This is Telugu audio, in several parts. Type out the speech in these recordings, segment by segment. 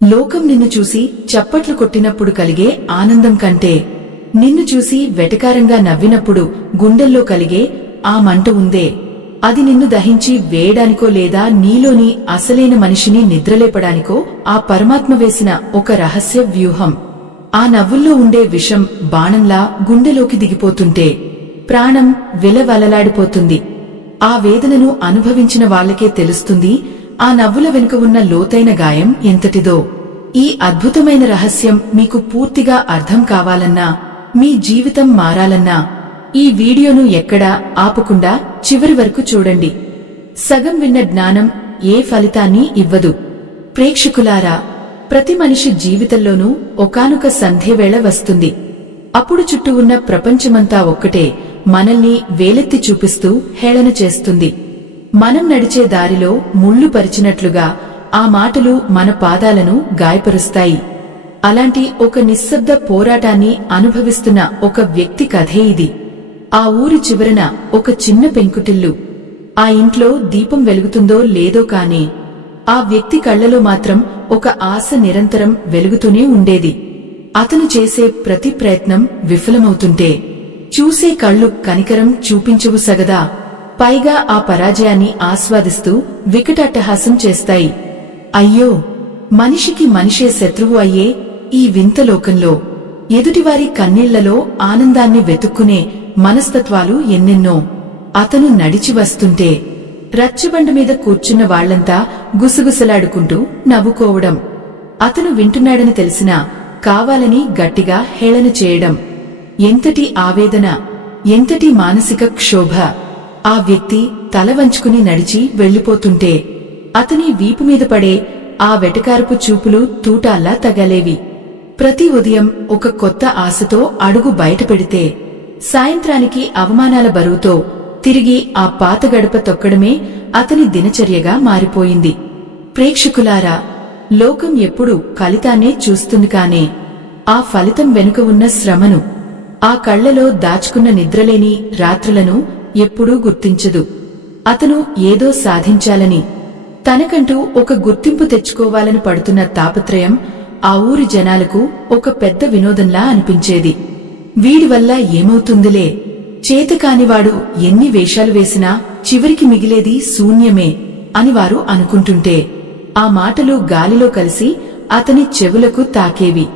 లోకం నిన్ను చూసి చప్పట్లు కొట్టినప్పుడు కలిగే ఆనందం కంటే నిన్ను చూసి వెటకారంగా నవ్వినప్పుడు గుండెల్లో కలిగే ఆ మంట ఉందే, అది నిన్ను దహించి వేయడానికో లేదా నీలోని అసలైన మనిషిని నిద్రలేపడానికో ఆ పరమాత్మ వేసిన ఒక రహస్య వ్యూహం. ఆ నవ్వుల్లో ఉండే విషం బాణంలా గుండెలోకి దిగిపోతుంటే ప్రాణం విలవలలాడిపోతుంది. ఆ వేదనను అనుభవించిన వాళ్లకే తెలుస్తుంది ఆ నవ్వుల వెనుక ఉన్న లోతైన గాయం ఎంతటిదో. ఈ అద్భుతమైన రహస్యం మీకు పూర్తిగా అర్థం కావాలన్నా, మీ జీవితం మారాలన్నా ఈ వీడియోను ఎక్కడా ఆపకుండా చివరి వరకు చూడండి. సగం విన్న జ్ఞానం ఏ ఫలితాన్ని ఇవ్వదు. ప్రేక్షకులారా, ప్రతి మనిషి జీవితంలోనూ ఒకానొక సంధ్యవేళ వస్తుంది. అప్పుడు చుట్టూ ఉన్న ప్రపంచమంతా ఒక్కటే మనల్ని వేలెత్తి చూపిస్తూ హేళన చేస్తుంది. మనం నడిచే దారిలో ముళ్లు పరిచినట్లుగా ఆ మాటలు మన పాదాలను గాయపరుస్తాయి. అలాంటి ఒక నిశ్శబ్ద పోరాటాన్ని అనుభవిస్తున్న ఒక వ్యక్తి కథే ఇది. ఆ ఊరి చివరన ఒక చిన్న పెంకుటిల్లు. ఆ ఇంట్లో దీపం వెలుగుతుందో లేదో కాని ఆ వ్యక్తి కళ్లలో మాత్రం ఒక ఆశ నిరంతరం వెలుగుతూనే ఉండేది. అతను చేసే ప్రతి ప్రయత్నం విఫలమవుతుంటే చూసే కళ్ళు కనికరం చూపించవు సగదా. పైగా ఆ పరాజయాన్ని ఆస్వాదిస్తూ వికటాట్టహాసం చేస్తాయి. అయ్యో, మనిషికి మనిషే శత్రువు అయ్యే ఈ వింత లోకంలో ఎదుటివారి కన్నీళ్లలో ఆనందాన్ని వెతుక్కునే మనస్తత్వాలు ఎన్నెన్నో. అతను నడిచి వస్తుంటే రచ్చబండ మీద కూర్చున్న వాళ్లంతా గుసగుసలాడుకుంటూ నవ్వుకోవడం, అతను వింటున్నాడని తెలిసినా కావాలని గట్టిగా హేళన చేయడం. ఎంతటి ఆవేదన, ఎంతటి మానసిక క్షోభ! ఆ వ్యక్తి తల వంచుకుని నడిచి వెళ్లిపోతుంటే అతని వీపుమీద పడే ఆ వెటకారపు చూపులు తూటాల్లా తగలేవి. ప్రతి ఉదయం ఒక కొత్త ఆశతో అడుగు బయటపెడితే సాయంత్రానికి అవమానాల బరువుతో తిరిగి ఆ పాత గడప తొక్కడమే అతని దినచర్యగా మారిపోయింది. ప్రేక్షకులారా, లోకం ఎప్పుడూ ఫలితాన్నే చూస్తుంది కానే ఆ ఫలితం వెనుక ఉన్న శ్రమను, ఆ కళ్లలో దాచుకున్న నిద్రలేని రాత్రులను ఎప్పుడూ గుర్తించదు. అతను ఏదో సాధించాలని, తనకంటూ ఒక గుర్తింపు తెచ్చుకోవాలని పడుతున్న తాపత్రయం ఆ ఊరి జనాలకు ఒక పెద్ద వినోదంలా అనిపించేది. వీడివల్ల ఏమవుతుందిలే, చేతకానివాడు ఎన్ని వేషాలు వేసినా చివరికి మిగిలేది శూన్యమే అని వారు అనుకుంటుంటే ఆ మాటలు గాలిలో కలిసి అతని చెవులకు తాకేవి.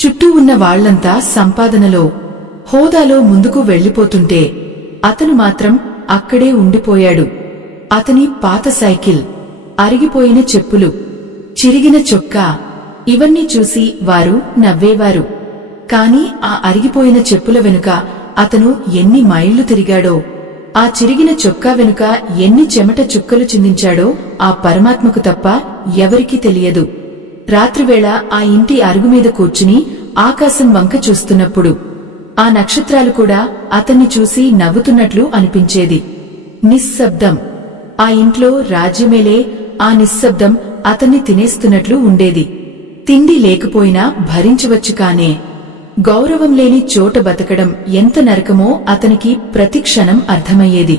చుట్టూ ఉన్న వాళ్లంతా సంపాదనలో, హోదాలో ముందుకు వెళ్లిపోతుంటే అతను మాత్రం అక్కడే ఉండిపోయాడు. అతని పాత సైకిల్, అరిగిపోయిన చెప్పులు, చిరిగిన చొక్కా, ఇవన్నీ చూసి వారు నవ్వేవారు. కాని ఆ అరిగిపోయిన చెప్పుల వెనుక అతను ఎన్ని మైళ్లు తిరిగాడో, ఆ చిరిగిన చొక్కా వెనుక ఎన్ని చెమట చుక్కలు చిందించాడో ఆ పరమాత్మకు తప్ప ఎవరికీ తెలియదు. రాత్రివేళ ఆ ఇంటి అరుగుమీద కూర్చుని ఆకాశం వంక చూస్తున్నప్పుడు ఆ నక్షత్రాలు కూడా అతన్ని చూసి నవ్వుతున్నట్లు అనిపించేది. నిశ్శబ్దం. ఆ ఇంట్లో రాజ్యమేలే ఆ నిశ్శబ్దం అతన్ని తినేస్తున్నట్లు ఉండేది. తిండి లేకపోయినా భరించవచ్చు కానే గౌరవం లేని చోట బతకడం ఎంత నరకమో అతనికి ప్రతి క్షణం అర్థమయ్యేది.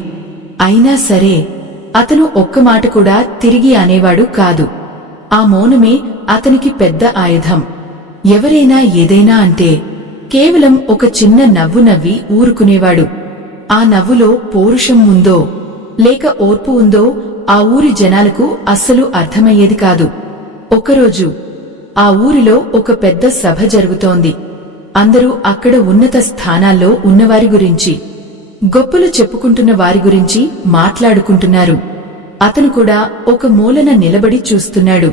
అయినా సరే అతను ఒక్క మాట కూడా తిరిగి అనేవాడు కాదు. ఆ మౌనమే అతనికి పెద్ద ఆయుధం. ఎవరైనా ఏదైనా అంటే కేవలం ఒక చిన్న నవ్వు నవ్వి ఊరుకునేవాడు. ఆ నవ్వులో పౌరుషం ఉందో లేక ఓర్పు ఉందో ఆ ఊరి జనాలకు అస్సలు అర్థమయ్యేది కాదు. ఒకరోజు ఆ ఊరిలో ఒక పెద్ద సభ జరుగుతోంది. అందరూ అక్కడ ఉన్నత స్థానాల్లో ఉన్నవారి గురించి, గొప్పలు చెప్పుకుంటున్న వారి గురించి మాట్లాడుకుంటున్నారు. అతను కూడా ఒక మూలన నిలబడి చూస్తున్నాడు.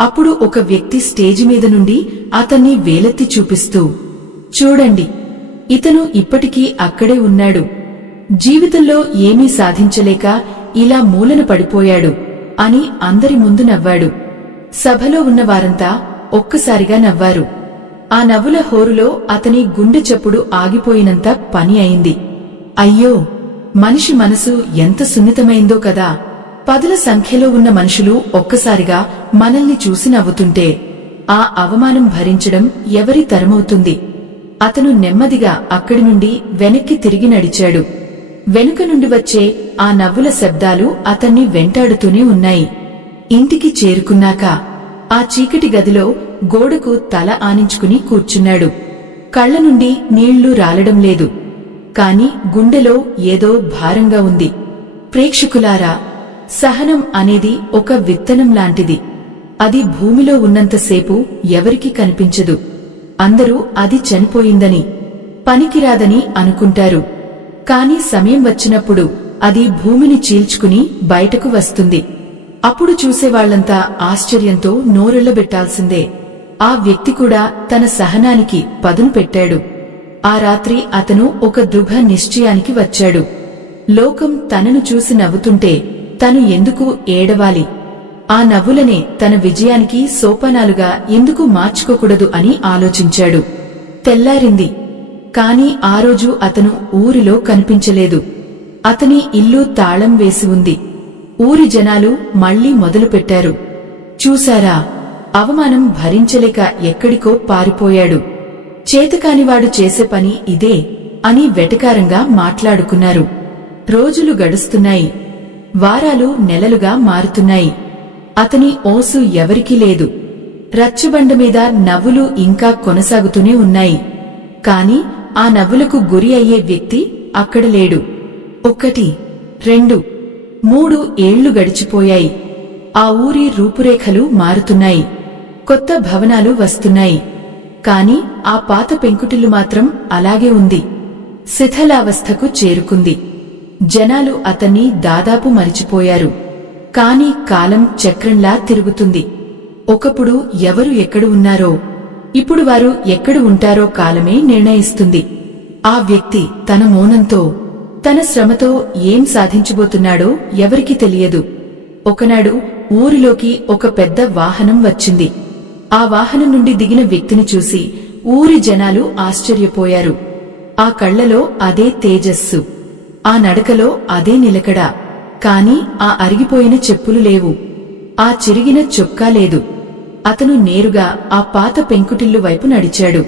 అప్పుడు ఒక వ్యక్తి స్టేజి మీద నుండి అతన్ని వేలెత్తి చూపిస్తూ, చూడండి, ఇతను ఇప్పటికీ అక్కడే ఉన్నాడు. జీవితంలో ఏమీ సాధించలేక ఇలా మూలన పడిపోయాడు అని అందరి ముందు నవ్వాడు. సభలో ఉన్న వారంతా ఒక్కసారిగా నవ్వారు. ఆ నవ్వుల హోరులో అతని గుండె చప్పుడు ఆగిపోయినంత పని అయింది. అయ్యో, మనిషి మనసు ఎంత సున్నితమైందో కదా. పదుల సంఖ్యలో ఉన్న మనుషులు ఒక్కసారిగా మనల్ని చూసి నవ్వుతుంటే ఆ అవమానం భరించడం ఎవరి తరమవుతుంది? అతను నెమ్మదిగా అక్కడి నుండి వెనక్కి తిరిగి నడిచాడు. వెనుక నుండి వచ్చే ఆ నవ్వుల శబ్దాలు అతన్ని వెంటాడుతూనే ఉన్నాయి. ఇంటికి చేరుకున్నాక ఆ చీకటి గదిలో గోడకు తల ఆనించుకుని కూర్చున్నాడు. కళ్ల నుండి నీళ్లు రాలడం లేదు, కాని గుండెలో ఏదో భారంగా ఉంది. ప్రేక్షకులారా, సహనం అనేది ఒక విత్తనం లాంటిది. అది భూమిలో ఉన్నంతసేపు ఎవరికీ కనిపించదు. అందరూ అది చనిపోయిందని, పనికిరాదని అనుకుంటారు. కాని సమయం వచ్చినప్పుడు అది భూమిని చీల్చుకుని బయటకు వస్తుంది. అప్పుడు చూసేవాళ్లంతా ఆశ్చర్యంతో నోరెళ్లబెట్టాల్సిందే. ఆ వ్యక్తి కూడా తన సహనానికి పదును పెట్టాడు. ఆ రాత్రి అతను ఒక దృఢ నిశ్చయానికి వచ్చాడు. లోకం తనను చూసి నవ్వుతుంటే తను ఎందుకు ఏడవాలి? ఆ నవ్వులనే తన విజయానికి సోపానాలుగా ఎందుకు మార్చుకోకూడదు అని ఆలోచించాడు. తెల్లారింది. కాని ఆ రోజు అతను ఊరిలో కనిపించలేదు. అతని ఇల్లు తాళం వేసి ఉంది. ఊరి జనాలు మళ్లీ మొదలుపెట్టారు. చూశారా, అవమానం భరించలేక ఎక్కడికో పారిపోయాడు. చేతకానివాడు చేసే పని ఇదే అని వెటకారంగా మాట్లాడుకున్నారు. రోజులు గడుస్తున్నాయి. వారాలు నెలలుగా మారుతున్నాయి. అతని ఓసు ఎవరికీ లేదు. రచ్చబండమీద నవ్వులు ఇంకా కొనసాగుతూనే ఉన్నాయి. కాని ఆ నవ్వులకు గురి అయ్యే వ్యక్తి అక్కడ లేడు. 1, 2, 3 ఏళ్లు గడిచిపోయాయి. ఆ ఊరి రూపురేఖలు మారుతున్నాయి. కొత్త భవనాలు వస్తున్నాయి. కాని ఆ పాత పెంకుటిల్లు మాత్రం అలాగే ఉంది. శిథిలావస్థకు చేరుకుంది. జనాలు అతన్ని దాదాపు మరిచిపోయారు. కాని కాలం చక్రంలా తిరుగుతుంది. ఒకప్పుడు ఎవరు ఎక్కడ ఉన్నారో, ఇప్పుడు వారు ఎక్కడ ఉంటారో కాలమే నిర్ణయిస్తుంది. ఆ వ్యక్తి తన మౌనంతో, తన శ్రమతో ఏం సాధించబోతున్నాడో ఎవరికీ తెలియదు. ఒకనాడు ఊరిలోకి ఒక పెద్ద వాహనం వచ్చింది. ఆ వాహనం నుండి దిగిన వ్యక్తిని చూసి ఊరి జనాలు ఆశ్చర్యపోయారు. ఆ కళ్లలో అదే తేజస్సు, ఆ నడకలో అదే నిలకడ. కాని ఆ అరిగిపోయిన చెప్పులు లేవు, ఆ చిరిగిన చొక్కా లేదు. అతను నేరుగా ఆ పాత పెంకుటిల్లు వైపు నడిచాడు.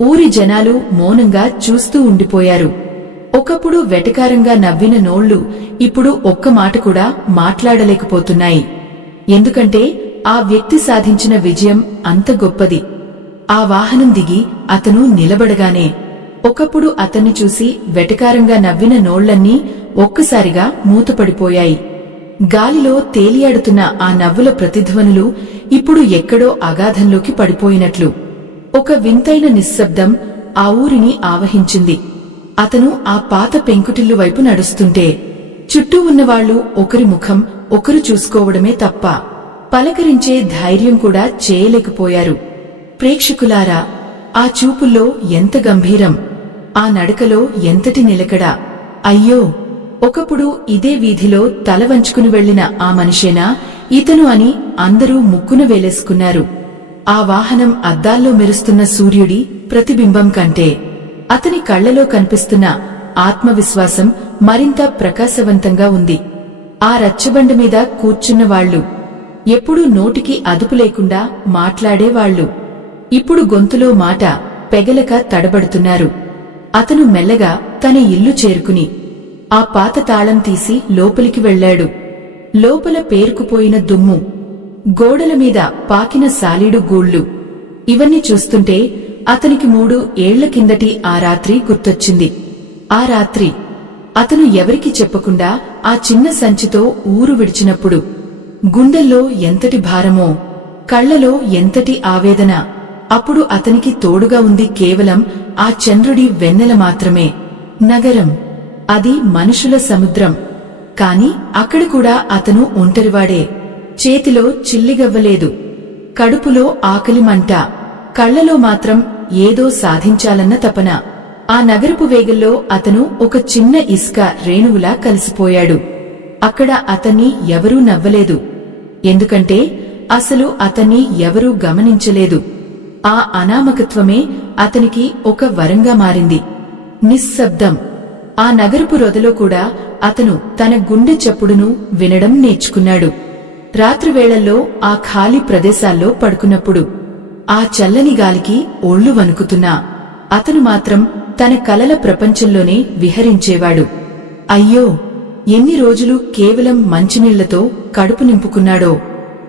ఊరి జనాలు మౌనంగా చూస్తూ ఉండిపోయారు. ఒకప్పుడు వెటకారంగా నవ్విన నోళ్లు ఇప్పుడు ఒక్క మాట కూడా మాట్లాడలేకపోతున్నాయి. ఎందుకంటే ఆ వ్యక్తి సాధించిన విజయం అంత గొప్పది. ఆ వాహనం దిగి అతను నిలబడగానే ఒకప్పుడు అతన్ని చూసి వెటకారంగా నవ్విన నోళ్లన్నీ ఒక్కసారిగా మూతపడిపోయాయి. గాలిలో తేలియాడుతున్న ఆ నవ్వుల ప్రతిధ్వనులు ఇప్పుడు ఎక్కడో అగాధంలోకి పడిపోయినట్లు ఒక వింతైన నిశ్శబ్దం ఆ ఊరిని ఆవహించింది. అతను ఆ పాత పెంకుటిల్లు వైపు నడుస్తుంటే చుట్టూ ఉన్నవాళ్లు ఒకరి ముఖం ఒకరు చూసుకోవడమే తప్ప పలకరించే ధైర్యం కూడా చేయలేకపోయారు. ప్రేక్షకులారా, ఆ చూపుల్లో ఎంత గంభీరం, ఆ నడకలో ఎంతటి నిలకడ! అయ్యో, ఒకప్పుడు ఇదే వీధిలో తల వంచుకుని వెళ్లిన ఆ మనిషేనా ఇతను అని అందరూ ముక్కున వేలేసుకున్నారు. ఆ వాహనం అద్దాల్లో మెరుస్తున్న సూర్యుడి ప్రతిబింబం కంటే అతని కళ్లలో కనిపిస్తున్న ఆత్మవిశ్వాసం మరింత ప్రకాశవంతంగా ఉంది. ఆ రచ్చబండ మీద కూర్చున్నవాళ్లు ఎప్పుడూ నోటికి అదుపు లేకుండా మాట్లాడేవాళ్లు ఇప్పుడు గొంతులో మాట పెగలక తడబడుతున్నారు. అతను మెల్లగా తన ఇల్లు చేరుకుని ఆ పాత తాళం తీసి లోపలికి వెళ్లాడు. లోపల పేరుకుపోయిన దుమ్ము, గోడల మీద పాకిన సాలీడు గూళ్లు, ఇవన్నీ చూస్తుంటే అతనికి 3 ఏళ్ల కిందటి ఆ రాత్రి గుర్తొచ్చింది. ఆ రాత్రి అతను ఎవరికీ చెప్పకుండా ఆ చిన్న సంచితో ఊరు విడిచినప్పుడు గుండెల్లో ఎంతటి భారమో, కళ్లలో ఎంతటి ఆవేదన. అప్పుడు అతనికి తోడుగా ఉంది కేవలం ఆ చంద్రుడి వెన్నెల మాత్రమే. నగరం, అది మనుషుల సముద్రం. కాని అక్కడ కూడా అతను ఒంటరివాడే. చేతిలో చిల్లిగవ్వలేదు, కడుపులో ఆకలి మంట, కళ్లలో మాత్రం ఏదో సాధించాలన్న తపన. ఆ నగరపు వేగంలో అతను ఒక చిన్న ఇసుక రేణువులా కలిసిపోయాడు. అక్కడ అతన్ని ఎవరూ నవ్వలేదు. ఎందుకంటే అసలు అతన్ని ఎవరూ గమనించలేదు. ఆ అనామకత్వమే అతనికి ఒక వరంగా మారింది. నిశ్శబ్దం. ఆ నగరపు రొదలో కూడా అతను తన గుండె చప్పుడును వినడం నేర్చుకున్నాడు. రాత్రివేళల్లో ఆ ఖాళీ ప్రదేశాల్లో పడుకున్నప్పుడు ఆ చల్లని గాలికి ఒళ్లు వణుకుతున్నా అతను మాత్రం తన కలల ప్రపంచంలోనే విహరించేవాడు. అయ్యో, ఎన్ని రోజులు కేవలం మంచినీళ్లతో కడుపు నింపుకున్నాడో,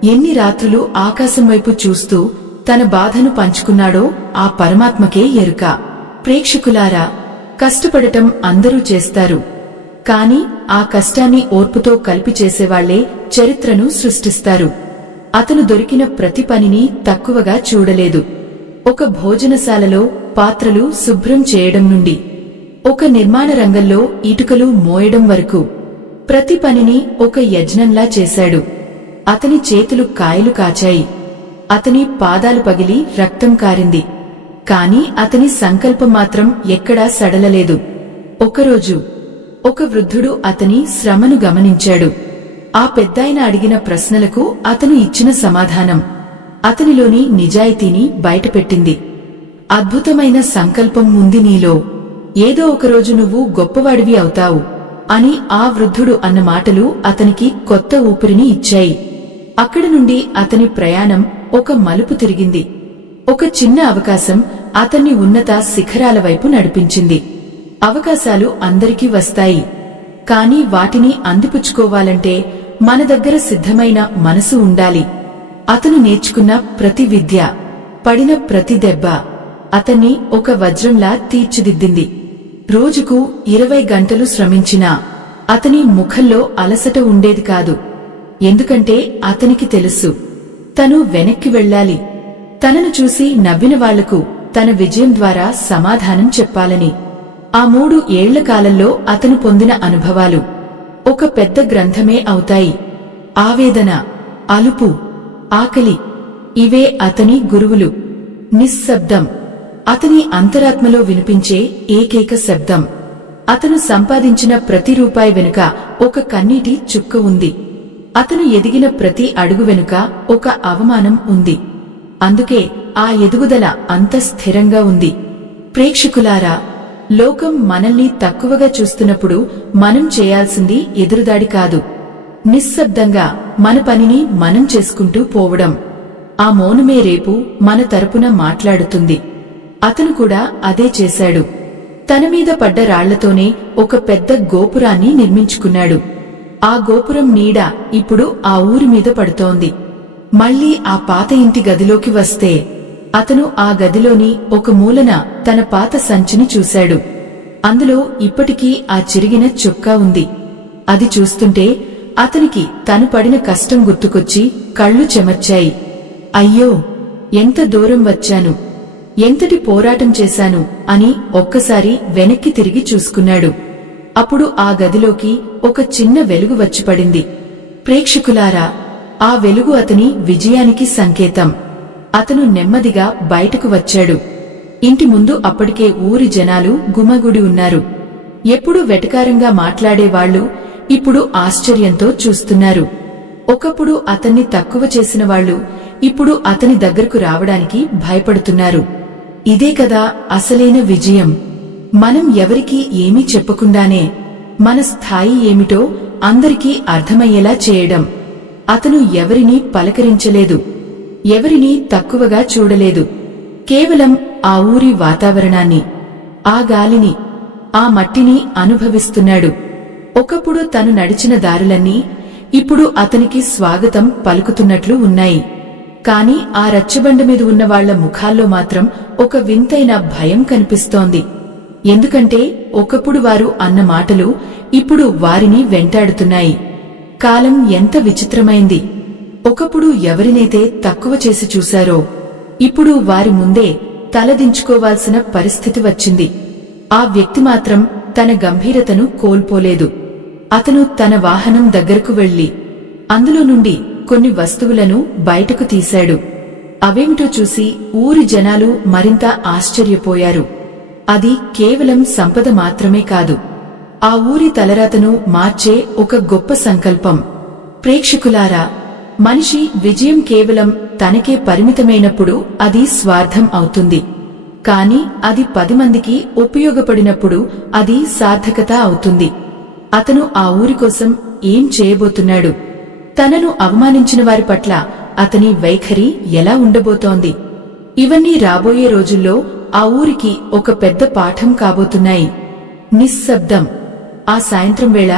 ఎన్ని రాత్రులు ఆకాశం వైపు చూస్తూ తన బాధను పంచుకున్నాడో ఆ పరమాత్మకే ఎరుక. ప్రేక్షకులారా, కష్టపడటం అందరూ చేస్తారు, కాని ఆ కష్టాన్ని ఓర్పుతో కలిపి చేసేవాళ్లే చరిత్రను సృష్టిస్తారు. అతను దొరికిన ప్రతి పనిని తక్కువగా చూడలేదు. ఒక భోజనశాలలో పాత్రలు శుభ్రం చేయడం నుండి ఒక నిర్మాణ రంగంలో ఇటుకలు మోయడం వరకు ప్రతి పనిని ఒక యజ్ఞంలా చేశాడు. అతని చేతులు కాయలు కాచాయి, అతని పాదాలు పగిలి రక్తం కారింది, కాని అతని సంకల్పం మాత్రం ఎక్కడా సడలలేదు. ఒకరోజు ఒక వృద్ధుడు అతని శ్రమను గమనించాడు. ఆ పెద్దాయన అడిగిన ప్రశ్నలకు అతను ఇచ్చిన సమాధానం అతనిలోని నిజాయితీని బయటపెట్టింది. అద్భుతమైన సంకల్పం ఉంది నీలో, ఏదో ఒకరోజు నువ్వు గొప్పవాడివి అవుతావు అని ఆ వృద్ధుడు అన్న మాటలు అతనికి కొత్త ఊపిరిని ఇచ్చాయి. అక్కడి నుండి అతని ప్రయాణం ఒక మలుపు తిరిగింది. ఒక చిన్న అవకాశం అతన్ని ఉన్నత శిఖరాల వైపు నడిపించింది. అవకాశాలు అందరికీ వస్తాయి, కాని వాటిని అందిపుచ్చుకోవాలంటే మన దగ్గర సిద్ధమైన మనసు ఉండాలి. అతను నేర్చుకున్న ప్రతి విద్య, పడిన ప్రతి దెబ్బ అతన్ని ఒక వజ్రంలా తీర్చిదిద్దింది. రోజుకు 20 గంటలు శ్రమించినా అతని ముఖంలో అలసట ఉండేది కాదు. ఎందుకంటే అతనికి తెలుసు, తను వెనక్కి వెళ్ళాలి, తనను చూసి నవ్విన వాళ్లకు తన విజయం ద్వారా సమాధానం చెప్పాలని. ఆ 3 ఏళ్ల కాలంలో అతను పొందిన అనుభవాలు ఒక పెద్ద గ్రంథమే అవుతాయి. ఆవేదన, అలుపు, ఆకలి, ఇవే అతని గురువులు. నిశ్శబ్దం అతని అంతరాత్మలో వినిపించే ఏకైక శబ్దం. అతను సంపాదించిన ప్రతి రూపాయి వెనుక ఒక కన్నీటి చుక్క ఉంది. అతను ఎదిగిన ప్రతి అడుగు వెనుక ఒక అవమానం ఉంది. అందుకే ఆ ఎదుగుదల అంత స్థిరంగా ఉంది. ప్రేక్షకులారా, లోకం మనల్ని తక్కువగా చూస్తున్నప్పుడు మనం చేయాల్సింది ఎదురుదాడి కాదు, నిశ్శబ్దంగా మన పనిని మనం చేసుకుంటూ పోవడం. ఆ మౌనమే రేపు మన తరపున మాట్లాడుతుంది. అతను కూడా అదే చేశాడు. తన మీద పడ్డ రాళ్లతోనే ఒక పెద్ద గోపురాన్ని నిర్మించుకున్నాడు. ఆ గోపురం నీడ ఇప్పుడు ఆ ఊరి మీద పడుతోంది. మళ్లీ ఆ పాత ఇంటి గదిలోకి వస్తే అతను ఆ గదిలోని ఒక మూలన తన పాత సంచిని చూశాడు. అందులో ఇప్పటికీ ఆ చిరిగిన చొక్కా ఉంది. అది చూస్తుంటే అతనికి తను పడిన కష్టం గుర్తుకొచ్చి కళ్ళు చెమర్చాయి. అయ్యో, ఎంత దూరం వచ్చాను, ఎంతటి పోరాటం చేశాను అని ఒక్కసారి వెనక్కి తిరిగి చూసుకున్నాడు. అప్పుడు ఆ గదిలోకి ఒక చిన్న వెలుగు వచ్చిపడింది. ప్రేక్షకులారా, ఆ వెలుగు అతని విజయానికి సంకేతం. అతను నెమ్మదిగా బయటకు వచ్చాడు. ఇంటి ముందు అప్పటికే ఊరి జనాలు గుమిగూడి ఉన్నారు. ఎప్పుడూ వెటకారంగా మాట్లాడేవాళ్లు ఇప్పుడు ఆశ్చర్యంతో చూస్తున్నారు. ఒకప్పుడు అతన్ని తక్కువ చేసిన వాళ్లు ఇప్పుడు అతని దగ్గరకు రావడానికి భయపడుతున్నారు. ఇదే కదా అసలైన విజయం. మనం ఎవరికీ ఏమీ చెప్పకుండానే మన స్థాయి ఏమిటో అందరికీ అర్థమయ్యేలా చేయడం. అతను ఎవరినీ పలకరించలేదు, ఎవరినీ తక్కువగా చూడలేదు. కేవలం ఆ ఊరి వాతావరణాన్ని, ఆ గాలిని, ఆ మట్టిని అనుభవిస్తున్నాడు. ఒకప్పుడు తను నడిచిన దారులన్నీ ఇప్పుడు అతనికి స్వాగతం పలుకుతున్నట్లు ఉన్నాయి. కాని ఆ రచ్చబండ మీద ఉన్న వాళ్ల ముఖాల్లో మాత్రం ఒక వింతైన భయం కనిపిస్తోంది. ఎందుకంటే ఒకప్పుడు వారు అన్న మాటలు ఇప్పుడు వారిని వెంటాడుతున్నాయి. కాలం ఎంత విచిత్రమైంది. ఒకప్పుడు ఎవరినైతే తక్కువ చేసి చూశారో ఇప్పుడు వారి ముందే తలదించుకోవాల్సిన పరిస్థితి వచ్చింది. ఆ వ్యక్తి మాత్రం తన గంభీరతను కోల్పోలేదు. అతను తన వాహనం దగ్గరకు వెళ్లి అందులో నుండి కొన్ని వస్తువులను బయటకు తీశాడు. అవేమిటో చూసి ఊరి జనాలు మరింత ఆశ్చర్యపోయారు. అది కేవలం సంపద మాత్రమే కాదు, ఆ ఊరి తలరాతను మార్చే ఒక గొప్ప సంకల్పం. ప్రేక్షకులారా, మనిషి విజయం కేవలం తనకే పరిమితమైనప్పుడు అది స్వార్థం అవుతుంది. కాని అది 10 మందికి ఉపయోగపడినప్పుడు అది సార్థకత అవుతుంది. అతను ఆ ఊరి కోసం ఏం చేయబోతున్నాడు? తనను అవమానించిన వారి పట్ల అతని వైఖరి ఎలా ఉండబోతోంది? ఇవన్నీ రాబోయే రోజుల్లో ఆ ఊరికి ఒక పెద్ద పాఠం కాబోతున్నాయి. నిశ్శబ్దం. ఆ సాయంత్రం వేళ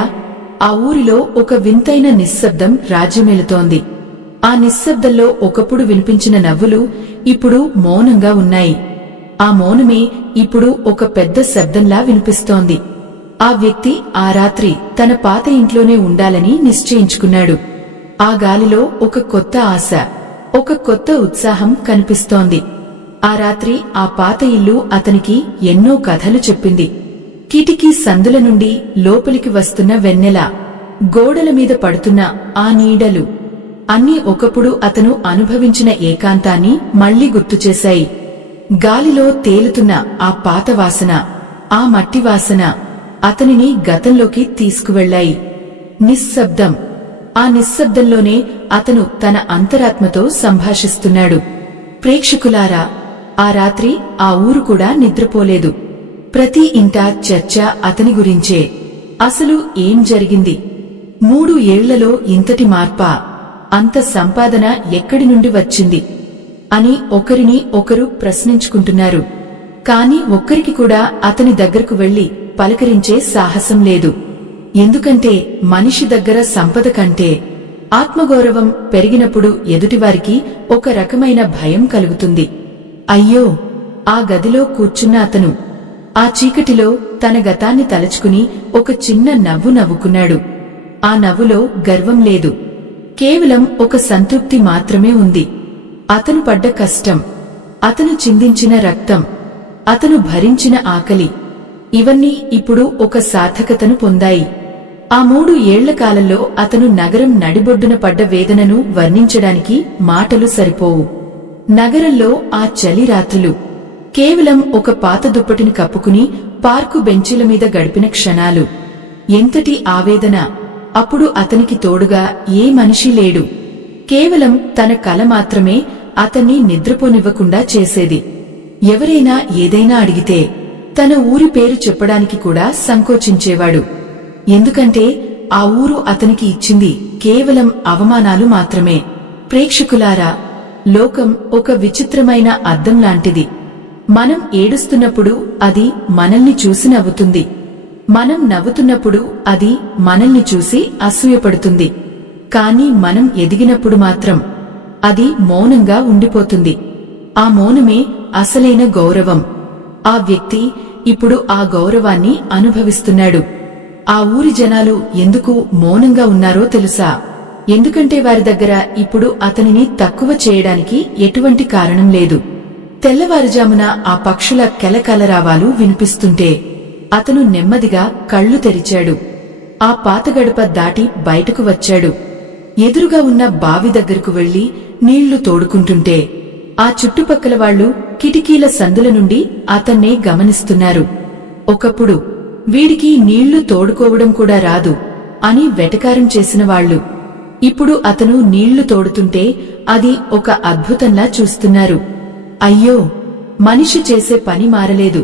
ఆ ఊరిలో ఒక వింతైన నిశ్శబ్దం రాజ్యమేలుతోంది. ఆ నిశ్శబ్దంలో ఒకప్పుడు వినిపించిన నవ్వులు ఇప్పుడు మౌనంగా ఉన్నాయి. ఆ మౌనమే ఇప్పుడు ఒక పెద్ద శబ్దంలా వినిపిస్తోంది. ఆ వ్యక్తి ఆ రాత్రి తన పాత ఇంట్లోనే ఉండాలని నిశ్చయించుకున్నాడు. ఆ గాలిలో ఒక కొత్త ఆశ, ఒక కొత్త ఉత్సాహం కనిపిస్తోంది. ఆ రాత్రి ఆ పాత ఇల్లు అతనికి ఎన్నో కథలు చెప్పింది. కిటికీ సందుల నుండి లోపలికి వస్తున్న వెన్నెల, గోడల మీద పడుతున్న ఆ నీడలు అన్నీ ఒకప్పుడు అతను అనుభవించిన ఏకాంతాన్ని మళ్లీ గుర్తుచేశాయి. గాలిలో తేలుతున్న ఆ పాత వాసన, ఆ మట్టి వాసన అతనిని గతంలోకి తీసుకువెళ్లాయి. నిశ్శబ్దం. ఆ నిశ్శబ్దంలోనే అతను తన అంతరాత్మతో సంభాషిస్తున్నాడు. ప్రేక్షకులారా, ఆ రాత్రి ఆ ఊరు కూడా నిద్రపోలేదు. ప్రతి ఇంటా చర్చ అతని గురించే. అసలు ఏం జరిగింది? 3 ఏళ్లలో ఇంతటి మార్పా? అంత సంపాదన ఎక్కడి నుండి వచ్చింది అని ఒకరిని ఒకరు ప్రశ్నించుకుంటున్నారు. కాని ఒక్కరికి కూడా అతని దగ్గరకు వెళ్లి పలకరించే సాహసం లేదు. ఎందుకంటే మనిషి దగ్గర సంపద కంటే ఆత్మగౌరవం పెరిగినప్పుడు ఎదుటివారికి ఒక రకమైన భయం కలుగుతుంది. అయ్యో! ఆ గదిలో కూర్చున్న అతను ఆ చీకటిలో తన గతాన్ని తలచుకుని ఒక చిన్న నవ్వు నవ్వుకున్నాడు. ఆ నవ్వులో గర్వం లేదు, కేవలం ఒక సంతృప్తి మాత్రమే ఉంది. అతను పడ్డ కష్టం, అతను చిందించిన రక్తం, అతను భరించిన ఆకలి, ఇవన్నీ ఇప్పుడు ఒక సార్థకతను పొందాయి. ఆ 3 ఏళ్ల కాలంలో అతను నగరం నడిబొడ్డున పడ్డ వేదనను వర్ణించడానికి మాటలు సరిపోవు. నగరంలో ఆ చలి రాత్రులు, కేవలం ఒక పాత దుప్పటిని కప్పుకుని పార్కు బెంచీల మీద గడిపిన క్షణాలు, ఎంతటి ఆవేదన! అప్పుడు అతనికి తోడుగా ఏ మనిషి లేడు. కేవలం తన కల మాత్రమే అతన్ని నిద్రపోనివ్వకుండా చేసేది. ఎవరైనా ఏదైనా అడిగితే తన ఊరి పేరు చెప్పడానికి కూడా సంకోచించేవాడు. ఎందుకంటే ఆ ఊరు అతనికి ఇచ్చింది కేవలం అవమానాలు మాత్రమే. ప్రేక్షకులారా, లోకం ఒక విచిత్రమైన అద్దం లాంటిది. మనం ఏడుస్తున్నప్పుడు అది మనల్ని చూసి నవ్వుతుంది. మనం నవ్వుతున్నప్పుడు అది మనల్ని చూసి అసూయపడుతుంది. కాని మనం ఎదిగినప్పుడు మాత్రం అది మౌనంగా ఉండిపోతుంది. ఆ మౌనమే అసలైన గౌరవం. ఆ వ్యక్తి ఇప్పుడు ఆ గౌరవాన్ని అనుభవిస్తున్నాడు. ఆ ఊరి జనాలు ఎందుకు మౌనంగా ఉన్నారో తెలుసా? ఎందుకంటే వారి దగ్గర ఇప్పుడు అతనిని తక్కువ చేయడానికి ఎటువంటి కారణం లేదు. తెల్లవారుజామున ఆ పక్షుల కెలకలరావాలు వినిపిస్తుంటే అతను నెమ్మదిగా కళ్ళు తెరిచాడు. ఆ పాత గడప దాటి బయటకు వచ్చాడు. ఎదురుగా ఉన్న బావి దగ్గరకు వెళ్లి నీళ్లు తోడుకుంటుంటే ఆ చుట్టుపక్కల వాళ్లు కిటికీల సందుల నుండి అతన్నే గమనిస్తున్నారు. ఒకప్పుడు వీడికి నీళ్లు తోడుకోవడం కూడా రాదు అని వెటకారం చేసిన వాళ్లు ఇప్పుడు అతను నీళ్లు తోడుతుంటే అది ఒక అద్భుతంలా చూస్తున్నారు. అయ్యో! మనిషి చేసే పని మారలేదు,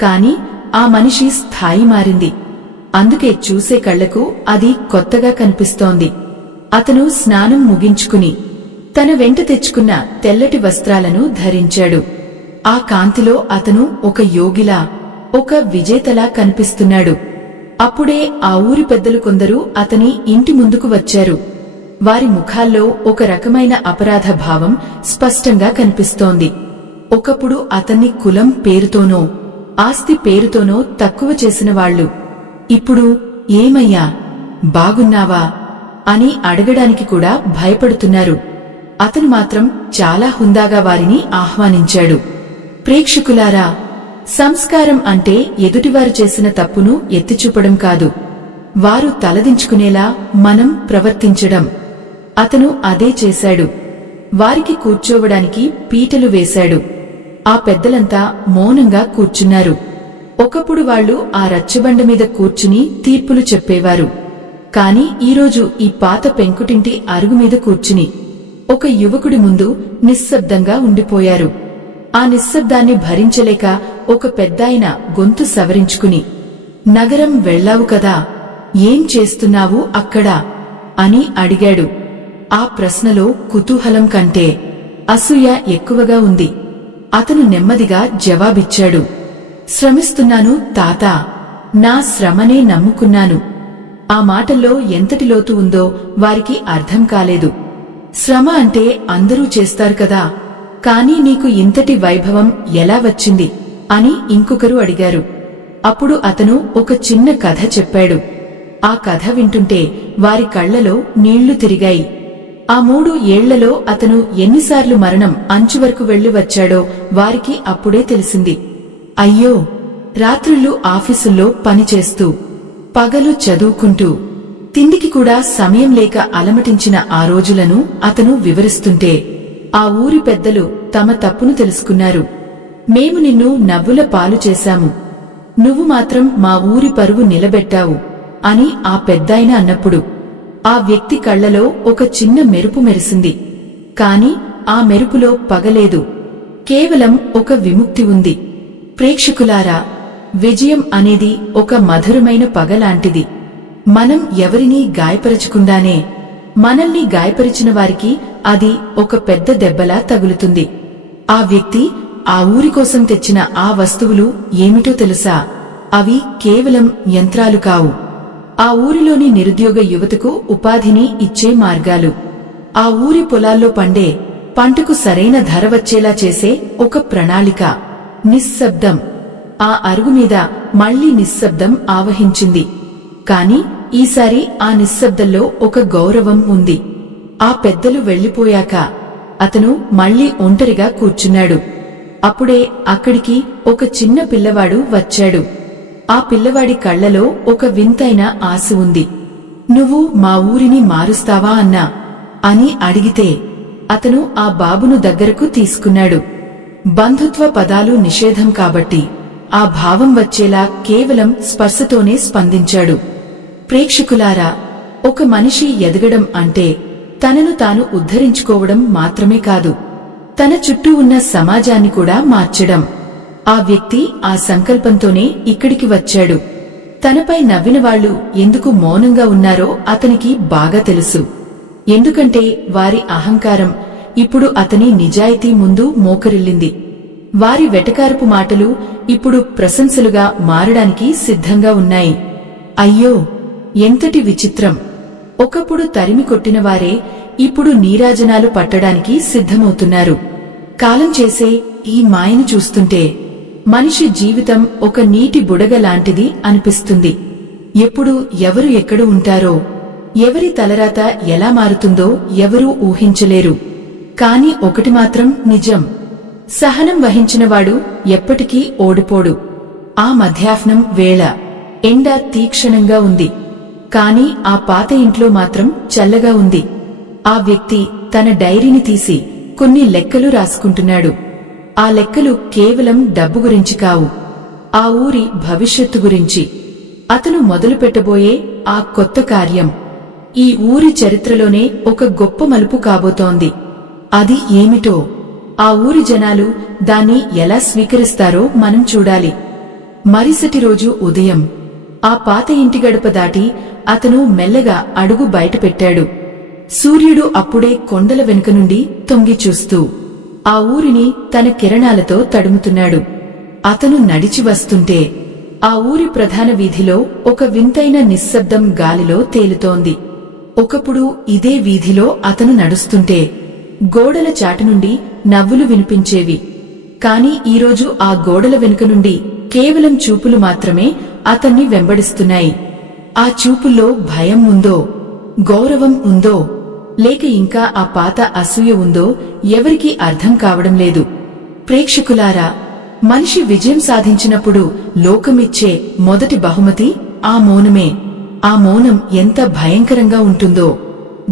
కాని ఆ మనిషి స్థాయి మారింది. అందుకే చూసే కళ్లకు అది కొత్తగా కనిపిస్తోంది. అతను స్నానం ముగించుకుని తన వెంట తెచ్చుకున్న తెల్లటి వస్త్రాలను ధరించాడు. ఆ కాంతిలో అతను ఒక యోగిలా, ఒక విజేతలా కనిపిస్తున్నాడు. అప్పుడే ఆ ఊరి పెద్దలు కొందరు అతని ఇంటి ముందుకు వచ్చారు. వారి ముఖాల్లో ఒక రకమైన అపరాధ భావం స్పష్టంగా కనిపిస్తోంది. ఒకప్పుడు అతన్ని కులం పేరుతోనో ఆస్తి పేరుతోనో తక్కువ చేసిన వాళ్లు ఇప్పుడు ఏమయ్యా, బాగున్నావా అని అడగడానికి కూడా భయపడుతున్నారు. అతను మాత్రం చాలా హుందాగా వారిని ఆహ్వానించాడు. ప్రేక్షకులారా, సంస్కారం అంటే ఎదుటివారు చేసిన తప్పును ఎత్తిచూపడం కాదు, వారు తలదించుకునేలా మనం ప్రవర్తించడం. అతను అదే చేశాడు. వారికి కూర్చోవడానికి పీటలు వేశాడు. ఆ పెద్దలంతా మౌనంగా కూర్చున్నారు. ఒకప్పుడు వాళ్లు ఆ రచ్చబండ మీద కూర్చుని తీర్పులు చెప్పేవారు. కాని ఈరోజు ఈ పాత పెంకుటింటి అరుగుమీద కూర్చుని ఒక యువకుడి ముందు నిశ్శబ్దంగా ఉండిపోయారు. ఆ నిశ్శబ్దాన్ని భరించలేక ఒక పెద్దాయన గొంతు సవరించుకుని, నగరం వెళ్లావు కదా, ఏం చేస్తున్నావు అక్కడ అని అడిగాడు. ఆ ప్రశ్నలో కుతూహలం కంటే అసూయ ఎక్కువగా ఉంది. అతను నెమ్మదిగా జవాబిచ్చాడు, శ్రమిస్తున్నాను తాతా, నా శ్రమనే నమ్ముకున్నాను. ఆ మాటల్లో ఎంతటి లోతు ఉందో వారికి అర్థం కాలేదు. శ్రమ అంటే అందరూ చేస్తారు కదా, కానీ నీకు ఇంతటి వైభవం ఎలా వచ్చింది అని ఇంకొకరు అడిగారు. అప్పుడు అతను ఒక చిన్న కథ చెప్పాడు. ఆ కథ వింటుంటే వారి కళ్లలో నీళ్లు తిరిగాయి. ఆ 3 ఏళ్లలో అతను ఎన్నిసార్లు మరణం అంచువరకు వెళ్లి వచ్చాడో వారికి అప్పుడే తెలిసింది. అయ్యో, రాత్రుళ్ళు ఆఫీసుల్లో పనిచేస్తూ, పగలు చదువుకుంటూ, తిండికి కూడా సమయం లేక అలమటించిన ఆ రోజులను అతను వివరిస్తుంటే ఆ ఊరి పెద్దలు తమ తప్పును తెలుసుకున్నారు. మేము నిన్ను నవ్వుల పాలు చేశాము, నువ్వు మాత్రం మా ఊరి పరువు నిలబెట్టావు అని ఆ పెద్దాయన అన్నప్పుడు ఆ వ్యక్తి కళ్లలో ఒక చిన్న మెరుపు మెరిసింది. కాని ఆ మెరుపులో పగలేదు, కేవలం ఒక విముక్తి ఉంది. ప్రేక్షకులారా, విజయం అనేది ఒక మధురమైన పగలాంటిది. మనం ఎవరినీ గాయపరచకుండానే మనల్ని గాయపరిచిన వారికి అది ఒక పెద్ద దెబ్బలా తగులుతుంది. ఆ వ్యక్తి ఆ ఊరి కోసం తెచ్చిన ఆ వస్తువులు ఏమిటో తెలుసా? అవి కేవలం యంత్రాలు కావు. ఆ ఊరిలోని నిరుద్యోగ యువతకు ఉపాధిని ఇచ్చే మార్గాలు. ఆ ఊరి పొలాల్లో పండే పంటకు సరైన ధర వచ్చేలా చేసే ఒక ప్రణాళిక. నిశ్శబ్దం. ఆ అరుగు మీద మళ్లీ నిశ్శబ్దం ఆవహించింది. కాని ఈసారి ఆ నిశ్శబ్దంలో ఒక గౌరవం ఉంది. ఆ పెద్దలు వెళ్లిపోయాక అతను మళ్లీ ఒంటరిగా కూర్చున్నాడు. అప్పుడే అక్కడికి ఒక చిన్న పిల్లవాడు వచ్చాడు. ఆ పిల్లవాడి కళ్లలో ఒక వింతైన ఆశ ఉంది. నువ్వు మా ఊరిని మారుస్తావా అన్నా అని అడిగితే అతను ఆ బాబును దగ్గరకు తీసుకున్నాడు. బంధుత్వ పదాలు నిషేధం కాబట్టి ఆ భావం వచ్చేలా కేవలం స్పర్శతోనే స్పందించాడు. ప్రేక్షకులారా, ఒక మనిషి ఎదగడం అంటే తనను తాను ఉద్ధరించుకోవడం మాత్రమే కాదు, తన చుట్టూ ఉన్న సమాజాన్ని కూడా మార్చడం. ఆ వ్యక్తి ఆ సంకల్పంతోనే ఇక్కడికి వచ్చాడు. తనపై నవ్విన వాళ్లు ఎందుకు మౌనంగా ఉన్నారో అతనికి బాగా తెలుసు. ఎందుకంటే వారి అహంకారం ఇప్పుడు అతని నిజాయితీ ముందు మోకరిల్లింది. వారి వెటకారపు మాటలు ఇప్పుడు ప్రశంసలుగా మారడానికి సిద్ధంగా ఉన్నాయి. అయ్యో, ఎంతటి విచిత్రం! ఒకప్పుడు తరిమి కొట్టినవారే ఇప్పుడు నీరాజనాలు పట్టడానికి సిద్ధమవుతున్నారు. కాలం చేసే ఈ మాయను చూస్తుంటే మనిషి జీవితం ఒక నీటి బుడగ లాంటిది అనిపిస్తుంది. ఎప్పుడు ఎవరు ఎక్కడ ఉంటారో, ఎవరి తలరాత ఎలా మారుతుందో ఎవరూ ఊహించలేరు. కాని ఒకటి మాత్రం నిజం, సహనం వహించినవాడు ఎప్పటికీ ఓడిపోడు. ఆ మధ్యాహ్నం వేళ ఎండ తీక్షణంగా ఉంది. కాని ఆ పాత ఇంట్లో మాత్రం చల్లగా ఉంది. ఆ వ్యక్తి తన డైరీని తీసి కొన్ని లెక్కలు రాసుకుంటున్నాడు. ఆ లెక్కలు కేవలం డబ్బు గురించి కావు, ఆ ఊరి భవిష్యత్తు గురించి. అతను మొదలుపెట్టబోయే ఆ కొత్త కార్యం ఈ ఊరి చరిత్రలోనే ఒక గొప్ప మలుపు కాబోతోంది. అది ఏమిటో, ఆ ఊరి జనాలు దాన్ని ఎలా స్వీకరిస్తారో మనం చూడాలి. మరుసటి రోజు ఉదయం ఆ పాత ఇంటి గడప దాటి అతను మెల్లగా అడుగు బయటపెట్టాడు. సూర్యుడు అప్పుడే కొండల వెనుక నుండి తొంగి చూస్తూ ఆ ఊరిని తన కిరణాలతో తడుముతున్నాడు. అతను నడిచి వస్తుంటే ఆ ఊరి ప్రధాన వీధిలో ఒక వింతైన నిశ్శబ్దం గాలిలో తేలుతోంది. ఒకప్పుడు ఇదే వీధిలో అతను నడుస్తుంటే గోడల చాటు నుండి నవ్వులు వినిపించేవి. కాని ఈరోజు ఆ గోడల వెనుక నుండి కేవలం చూపులు మాత్రమే అతన్ని వెంబడిస్తున్నాయి. ఆ చూపుల్లో భయం ఉందో, గౌరవం ఉందో, లేక ఇంకా ఆ పాత అసూయ ఉందో ఎవరికీ అర్థం కావడం లేదు. ప్రేక్షకులారా, మనిషి విజయం సాధించినప్పుడు లోకమిచ్చే మొదటి బహుమతి ఆ మౌనమే. ఆ మౌనం ఎంత భయంకరంగా ఉంటుందో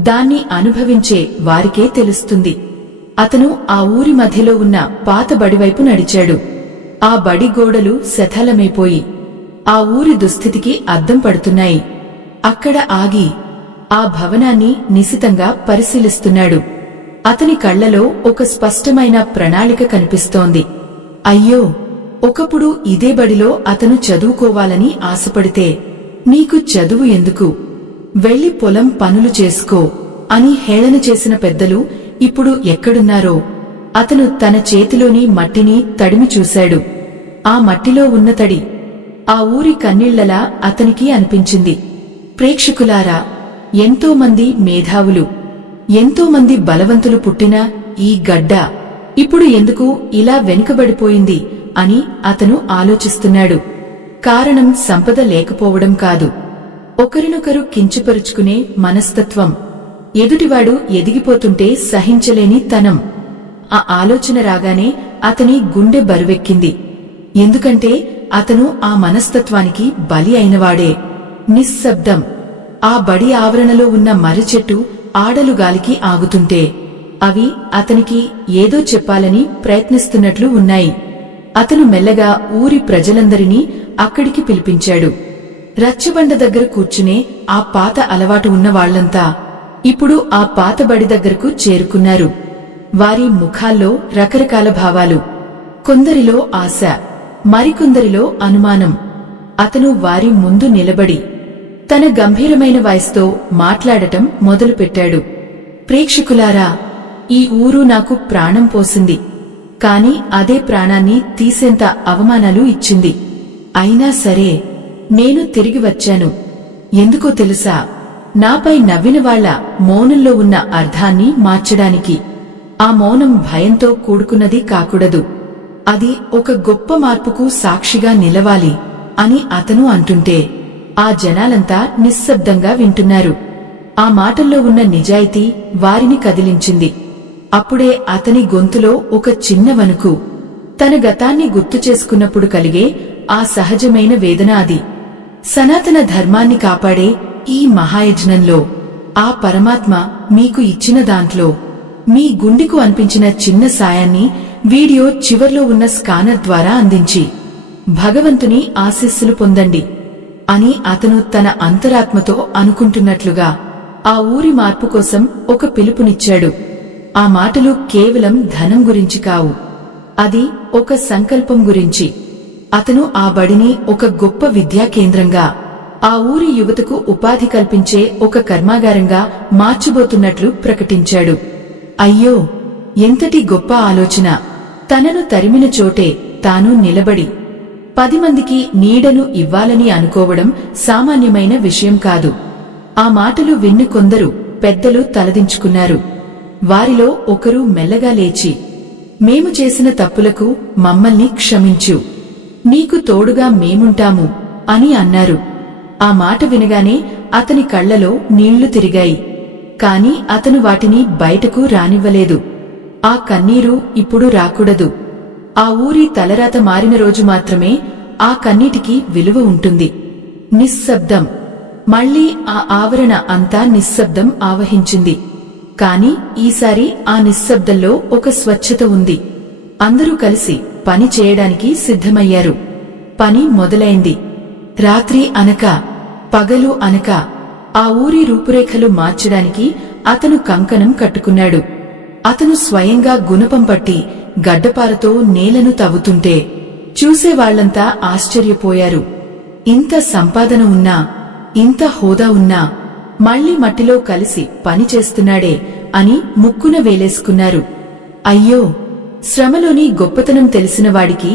దాన్ని అనుభవించే వారికే తెలుస్తుంది. అతను ఆ ఊరి మధ్యలో ఉన్న పాత బడివైపు నడిచాడు. ఆ బడి గోడలు శిథిలమైపోయి ఆ ఊరి దుస్థితికి అద్దం పడుతున్నాయి. అక్కడ ఆగి ఆ భవనాన్ని నిశితంగా పరిశీలిస్తున్నాడు. అతని కళ్లలో ఒక స్పష్టమైన ప్రణాళిక కనిపిస్తోంది. అయ్యో, ఒకప్పుడు ఇదే బడిలో అతను చదువుకోవాలని ఆశపడితే, నీకు చదువు ఎందుకు, వెళ్లి పొలం పనులు చేసుకో అని హేళన చేసిన పెద్దలు ఇప్పుడు ఎక్కడున్నారో అతను తన చేతిలోని మట్టిని తడిమి చూశాడు. ఆ మట్టిలో ఉన్న తడి ఆ ఊరి కన్నీళ్లలా అతనికి అనిపించింది. ప్రేక్షకులారా, ఎంతో మంది మేధావులు ఎంతో మంది బలవంతులు పుట్టిన ఈ గడ్డ ఇప్పుడు ఎందుకు ఇలా వెనుకబడిపోయింది అని అతను ఆలోచిస్తున్నాడు. కారణం సంపద లేకపోవడం కాదు, ఒకరినొకరు కించపరుచుకునే మనస్తత్వం, ఎదుటివాడు ఎదిగిపోతుంటే సహించలేని తనం. ఆ ఆలోచన రాగానే అతని గుండె బరువెక్కింది. ఎందుకంటే అతను ఆ మనస్తత్వానికి బలి అయినవాడే. నిశ్శబ్దం. ఆ బడి ఆవరణలో ఉన్న మర్రిచెట్టు ఆడలు గాలికి ఆగుతుంటే అవి అతనికి ఏదో చెప్పాలని ప్రయత్నిస్తున్నట్లు ఉన్నాయి. అతను మెల్లగా ఊరి ప్రజలందరినీ అక్కడికి పిలిపించాడు. రచ్చబండ దగ్గర కూర్చునే ఆ పాత అలవాటు ఉన్న వాళ్లంతా ఇప్పుడు ఆ పాత బడి దగ్గరకు చేరుకున్నారు. వారి ముఖాల్లో రకరకాల భావాలు, కొందరిలో ఆశ, మరికొందరిలో అనుమానం. అతను వారి ముందు నిలబడి తన గంభీరమైన వాయిస్తో మాట్లాడటం మొదలుపెట్టాడు. ప్రేక్షకులారా, ఈ ఊరు నాకు ప్రాణం పోసింది, కాని అదే ప్రాణాన్ని తీసేంత అవమానాలు ఇచ్చింది. అయినా సరే నేను తిరిగి వచ్చాను. ఎందుకో తెలుసా? నాపై నవ్విన వాళ్ల మౌనంలో ఉన్న అర్థాన్ని మార్చడానికి. ఆ మౌనం భయంతో కూడుకున్నది కాకూడదు, అది ఒక గొప్ప మార్పుకు సాక్షిగా నిలవాలి అని అతను అంటుంటే ఆ జనాలంతా నిశ్శబ్దంగా వింటున్నారు. ఆ మాటల్లో ఉన్న నిజాయితీ వారిని కదిలించింది. అప్పుడే అతని గొంతులో ఒక చిన్న వణుకు. తన గతాన్ని గుర్తు చేసుకున్నప్పుడు కలిగే ఆ సహజమైన వేదన అది. సనాతన ధర్మాన్ని కాపాడే ఈ మహాయజ్ఞంలో ఆ పరమాత్మ మీకు ఇచ్చిన దాంట్లో మీ గుండెకు అనిపించిన చిన్న సాయాన్ని వీడియో చివర్లో ఉన్న స్కానర్ ద్వారా అందించి భగవంతుని ఆశీస్సులు పొందండి అని అతను తన అంతరాత్మతో అనుకుంటున్నట్లుగా ఆ ఊరి మార్పు కోసం ఒక పిలుపునిచ్చాడు. ఆ మాటలు కేవలం ధనం గురించి కావు, అది ఒక సంకల్పం గురించి. అతను ఆ బడిని ఒక గొప్ప విద్యా కేంద్రంగా, ఆ ఊరి యువతకు ఉపాధి కల్పించే ఒక కర్మాగారంగా మార్చబోతున్నట్లు ప్రకటించాడు. అయ్యో, ఎంతటి గొప్ప ఆలోచన! తనను తరిమిన చోటే తాను నిలబడి 10 మందికి నీడను ఇవ్వాలని అనుకోవడం సామాన్యమైన విషయం కాదు. ఆ మాటలు విన్ని కొందరు పెద్దలు తలదించుకున్నారు. వారిలో ఒకరు మెల్లగా లేచి, మేము చేసిన తప్పులకు మమ్మల్ని క్షమించు, నీకు తోడుగా మేముంటాము అని అన్నారు. ఆ మాట వినగానే అతని కళ్లలో నీళ్లు తిరిగాయి. కాని అతను వాటిని బయటకు రానివ్వలేదు. ఆ కన్నీరు ఇప్పుడు రాకూడదు. ఆ ఊరి తలరాత మారిన రోజు మాత్రమే ఆ కన్నీటికి విలువ ఉంటుంది. నిశ్శబ్దం. మళ్లీ ఆ ఆవరణ అంతా నిశ్శబ్దం ఆవహించింది. కాని ఈసారి ఆ నిశ్శబ్దంలో ఒక స్వచ్ఛత ఉంది. అందరూ కలిసి పని చేయడానికి సిద్ధమయ్యారు. పని మొదలైంది. రాత్రి అనక పగలు అనక ఆ ఊరి రూపురేఖలు మార్చడానికి అతను కంకణం కట్టుకున్నాడు. అతను స్వయంగా గుణపం పట్టి గడ్డపారతో నేలను తవ్వుతుంటే చూసేవాళ్లంతా ఆశ్చర్యపోయారు. ఇంత సంపాదన ఉన్నా, ఇంత హోదా ఉన్నా మళ్లీ మట్టిలో కలిసి పనిచేస్తున్నాడే అని ముక్కున వేలేసుకున్నారు. అయ్యో, శ్రమలోని గొప్పతనం తెలిసినవాడికి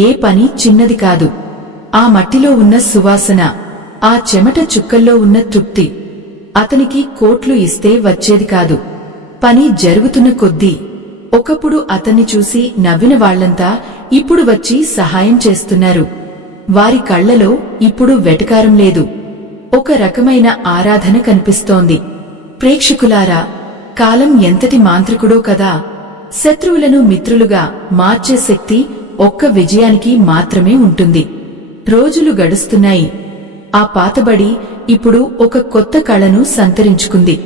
ఏ పని చిన్నది కాదు. ఆ మట్టిలో ఉన్న సువాసన, ఆ చెమట చుక్కల్లో ఉన్న తృప్తి అతనికి కోట్లు ఇస్తే వచ్చేది కాదు. పని జరుగుతున్న కొద్దీ ఒకప్పుడు అతన్ని చూసి నవ్విన వాళ్లంతా ఇప్పుడు వచ్చి సహాయం చేస్తున్నారు. వారి కళ్లలో ఇప్పుడు వెటకారం లేదు, ఒక రకమైన ఆరాధన కనిపిస్తోంది. ప్రేక్షకులారా, కాలం ఎంతటి మాంత్రికుడో కదా! శత్రువులను మిత్రులుగా మార్చే శక్తి ఒక్క విజయానికి మాత్రమే ఉంటుంది. రోజులు గడుస్తున్నాయి. ఆ పాతబడి ఇప్పుడు ఒక కొత్త కళను సంతరించుకుంది.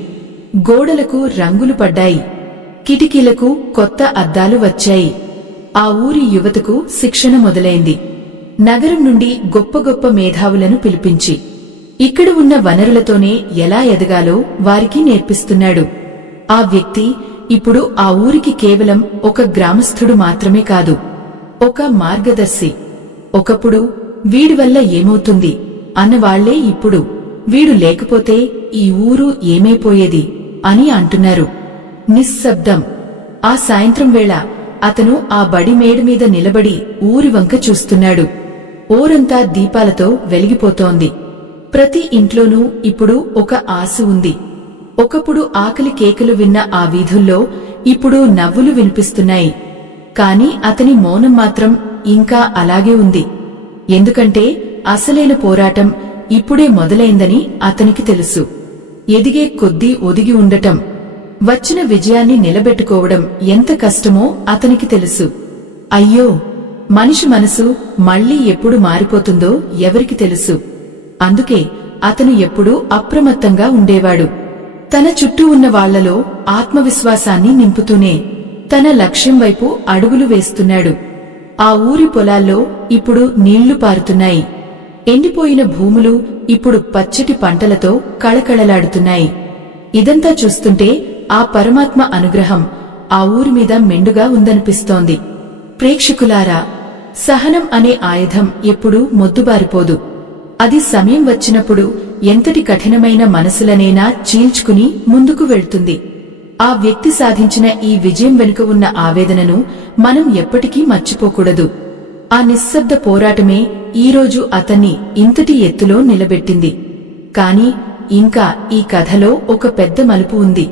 గోడలకు రంగులు పడ్డాయి, కిటికీలకు కొత్త అద్దాలు వచ్చాయి. ఆ ఊరి యువతకు శిక్షణ మొదలైంది. నగరం నుండి గొప్ప గొప్ప మేధావులను పిలిపించి ఇక్కడ ఉన్న వనరులతోనే ఎలా ఎదగాలో వారికి నేర్పిస్తున్నాడు. ఆ వ్యక్తి ఇప్పుడు ఆ ఊరికి కేవలం ఒక గ్రామస్థుడు మాత్రమే కాదు, ఒక మార్గదర్శి. ఒకప్పుడు వీడి వల్ల ఏమవుతుంది అన్నవాళ్లే ఇప్పుడు వీడు లేకపోతే ఈ ఊరు ఏమైపోయేది అని అంటున్నారు. నిశ్శబ్దం. ఆ సాయంత్రం వేళ అతను ఆ బడి మేడ మీద నిలబడి ఊరి వంక చూస్తున్నాడు. ఊరంతా దీపాలతో వెలిగిపోతోంది. ప్రతి ఇంట్లోనూ ఇప్పుడు ఒక ఆశ ఉంది. ఒకప్పుడు ఆకలి కేకలు విన్న ఆ వీధుల్లో ఇప్పుడు నవ్వులు వినిపిస్తున్నాయి. కాని అతని మౌనం మాత్రం ఇంకా అలాగే ఉంది. ఎందుకంటే అసలైన పోరాటం ఇప్పుడే మొదలైందని అతనికి తెలుసు. ఎదిగే కొద్దీ ఒదిగి ఉండటం, వచ్చిన విజయాన్ని నిలబెట్టుకోవడం ఎంత కష్టమో అతనికి తెలుసు. అయ్యో, మనిషి మనసు మళ్లీ ఎప్పుడు మారిపోతుందో ఎవరికి తెలుసు. అందుకే అతను ఎప్పుడూ అప్రమత్తంగా ఉండేవాడు. తన చుట్టూ ఉన్న వాళ్లలో ఆత్మవిశ్వాసాన్ని నింపుతూనే తన లక్ష్యం వైపు అడుగులు వేస్తున్నాడు. ఆ ఊరి పొలాల్లో ఇప్పుడు నీళ్లు పారుతున్నాయి. ఎండిపోయిన భూములు ఇప్పుడు పచ్చటి పంటలతో కళకళలాడుతున్నాయి. ఇదంతా చూస్తుంటే ఆ పరమాత్మ అనుగ్రహం ఆ ఊరి మీద మెండుగా ఉందనిపిస్తోంది. ప్రేక్షకులారా, సహనం అనే ఆయుధం ఎప్పుడూ మొద్దుబారిపోదు. అది సమయం వచ్చినప్పుడు ఎంతటి కఠినమైన మనసులనైనా చీల్చుకుని ముందుకు వెళ్తుంది. ఆ వ్యక్తి సాధించిన ఈ విజయం వెనుక ఉన్న ఆవేదనను మనం ఎప్పటికీ మర్చిపోకూడదు. ఆ నిశ్శబ్ద పోరాటమే ఈరోజు అతన్ని ఇంతటి ఎత్తులో నిలబెట్టింది. కాని ఇంకా ఈ కథలో ఒక పెద్ద మలుపు ఉంది.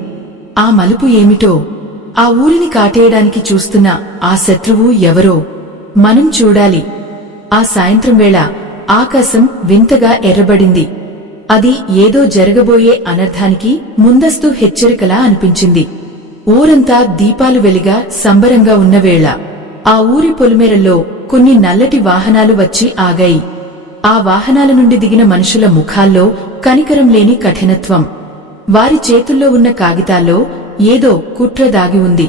ఆ మలుపు ఏమిటో, ఆ ఊరిని కాటేయడానికి చూస్తున్న ఆ శత్రువు ఎవరో మనం చూడాలి. ఆ సాయంత్రం వేళ ఆకాశం వింతగా ఎర్రబడింది. అది ఏదో జరగబోయే అనర్థానికి ముందస్తు హెచ్చరికలా అనిపించింది. ఊరంతా దీపాలు వెలిగా సంబరంగా ఉన్నవేళ ఆ ఊరి పొలిమేరల్లో కొన్ని నల్లటి వాహనాలు వచ్చి ఆగాయి. ఆ వాహనాల నుండి దిగిన మనుషుల ముఖాల్లో కనికరం లేని కఠినత్వం. వారి చేతుల్లో ఉన్న కాగితాల్లో ఏదో కుట్ర దాగి ఉంది.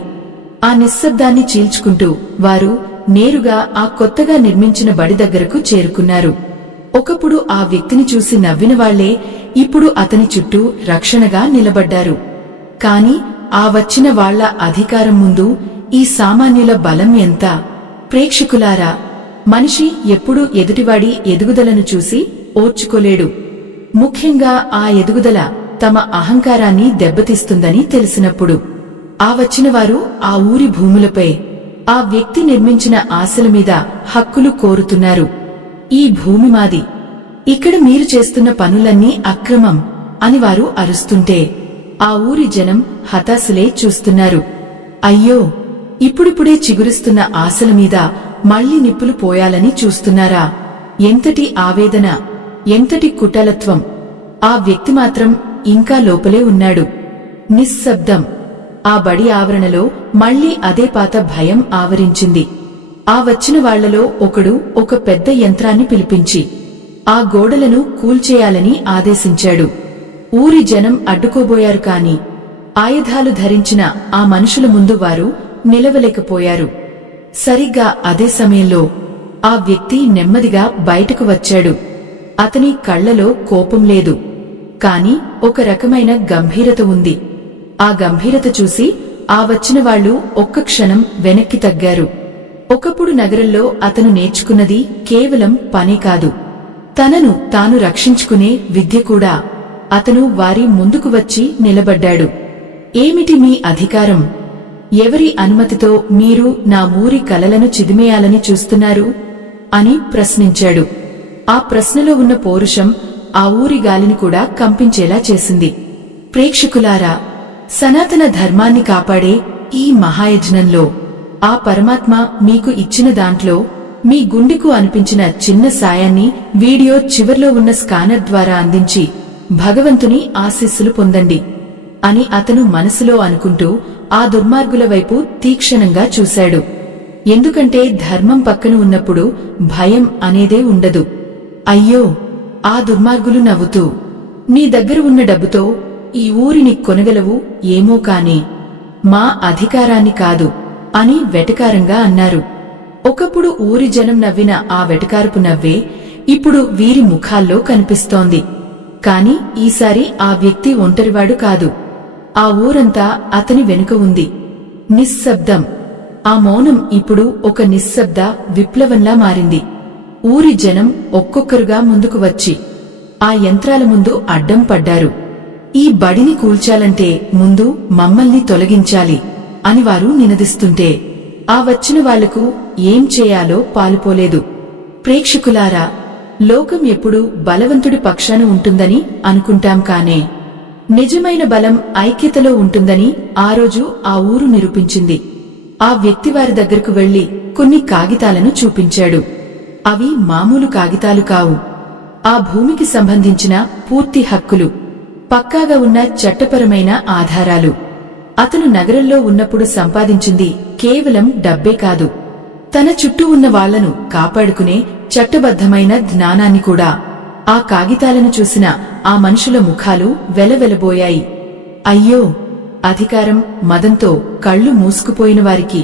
ఆ నిశ్శబ్దాన్ని చీల్చుకుంటూ వారు నేరుగా ఆ కొత్తగా నిర్మించిన బడి దగ్గరకు చేరుకున్నారు. ఒకప్పుడు ఆ వ్యక్తిని చూసి నవ్విన వాళ్లే ఇప్పుడు అతని చుట్టూ రక్షణగా నిలబడ్డారు. కాని ఆ వచ్చిన వాళ్ల అధికారం ముందు ఈ సామాన్యుల బలం ఎంత? ప్రేక్షకులారా, మనిషి ఎప్పుడూ ఎదుటివాడి ఎదుగుదలను చూసి ఓర్చుకోలేడు. ముఖ్యంగా ఆ ఎదుగుదల తమ అహంకారాన్ని దెబ్బతీస్తుందని తెలిసినప్పుడు. ఆ వచ్చినవారు ఆ ఊరి భూములపై ఆ వ్యక్తి నిర్మించిన ఆశల మీద హక్కులు కోరుతున్నారు. ఈ భూమి మాది, ఇక్కడ మీరు చేస్తున్న పనులన్నీ అక్రమం అని వారు అరుస్తుంటే ఆ ఊరి జనం హతాశలే చూస్తున్నారు. అయ్యో, ఇప్పుడిప్పుడే చిగురిస్తున్న ఆశల మీద మళ్లీ నిప్పులు పోయాలని చూస్తున్నారా? ఎంతటి ఆవేదన, ఎంతటి కుటలత్వం! ఆ వ్యక్తి మాత్రం ఇంకా లోపలే ఉన్నాడు, నిశ్శబ్దం. ఆ బడి ఆవరణలో మళ్లీ అదే పాత భయం ఆవరించింది. ఆ వచ్చిన వాళ్లలో ఒకడు ఒక పెద్ద యంత్రాన్ని పిలిపించి ఆ గోడలను కూల్చేయాలని ఆదేశించాడు. ఊరి జనం అడ్డుకోబోయారు కాని ఆయుధాలు ధరించిన ఆ మనుషుల ముందు వారు నిలవలేకపోయారు. సరిగ్గా అదే సమయంలో ఆ వ్యక్తి నెమ్మదిగా బయటకు వచ్చాడు. అతని కళ్లలో కోపం లేదు, కాని ఒక రకమైన గంభీరత ఉంది. ఆ గంభీరత చూసి ఆ వచ్చిన వాళ్లు ఒక్క క్షణం వెనక్కి తగ్గారు. ఒకప్పుడు నగరంలో అతను నేర్చుకున్నది కేవలం పనే కాదు, తనను తాను రక్షించుకునే విద్య కూడా. అతను వారి ముందుకు వచ్చి నిలబడ్డాడు. ఏమిటి మీ అధికారం? ఎవరి అనుమతితో మీరు నా ఊరి కలలను చిదిమేయాలని చూస్తున్నారు అని ప్రశ్నించాడు. ఆ ప్రశ్నలో ఉన్న పౌరుషం ఆ ఊరి గాలిని కూడా కంపించేలా చేసింది. ప్రేక్షకులారా, సనాతన ధర్మాన్ని కాపాడే ఈ మహాయజ్ఞంలో ఆ పరమాత్మ మీకు ఇచ్చిన దాంట్లో మీ గుండెకు అనిపించిన చిన్న సాయాన్ని వీడియో చివర్లో ఉన్న స్కానర్ ద్వారా అందించి భగవంతుని ఆశీస్సులు పొందండి అని అతను మనసులో అనుకుంటూ ఆ దుర్మార్గుల వైపు తీక్షణంగా చూశాడు. ఎందుకంటే ధర్మం పక్కన ఉన్నప్పుడు భయం అనేదే ఉండదు. అయ్యో, ఆ దుర్మార్గులు నవ్వుతూ, నీ దగ్గర ఉన్న డబ్బుతో ఈ ఊరిని కొనగలవు ఏమో కాని మా అధికారాన్ని కాదు అని వెటకారంగా అన్నారు. ఒకప్పుడు ఊరి జనం నవ్విన ఆ వెటకారపు నవ్వే ఇప్పుడు వీరి ముఖాల్లో కనిపిస్తోంది. కాని ఈసారి ఆ వ్యక్తి ఒంటరివాడు కాదు. ఆ ఊరంతా అతని వెనుక ఉంది. నిశ్శబ్దం. ఆ మౌనం ఇప్పుడు ఒక నిశ్శబ్ద విప్లవంలా మారింది. ఊరి జనం ఒక్కొక్కరుగా ముందుకు వచ్చి ఆ యంత్రాల ముందు అడ్డం పడ్డారు. ఈ బడిని కూల్చాలంటే ముందు మమ్మల్ని తొలగించాలి అని వారు నినదిస్తుంటే ఆ వచ్చిన వాళ్లకు ఏం చేయాలో పాలుపోలేదు. ప్రేక్షకులారా, లోకం ఎప్పుడూ బలవంతుడి పక్షాన ఉంటుందని అనుకుంటాం కానే నిజమైన బలం ఐక్యతలో ఉంటుందని ఆ రోజు ఆ ఊరు నిరూపించింది. ఆ వ్యక్తి వారి దగ్గరకు వెళ్లి కొన్ని కాగితాలను చూపించాడు. అవి మామూలు కాగితాలు కావు. ఆ భూమికి సంబంధించిన పూర్తి హక్కులు, పక్కాగా ఉన్న చట్టపరమైన ఆధారాలు. అతను నగరంలో ఉన్నప్పుడు సంపాదించింది కేవలం డబ్బే కాదు, తన చుట్టూ ఉన్న వాళ్లను కాపాడుకునే చట్టబద్ధమైన జ్ఞానాన్ని కూడా. ఆ కాగితాలను చూసిన ఆ మనుషుల ముఖాలు వెలవెలబోయాయి. అయ్యో, అధికారం, మదంతో కళ్ళు మూసుకుపోయిన వారికి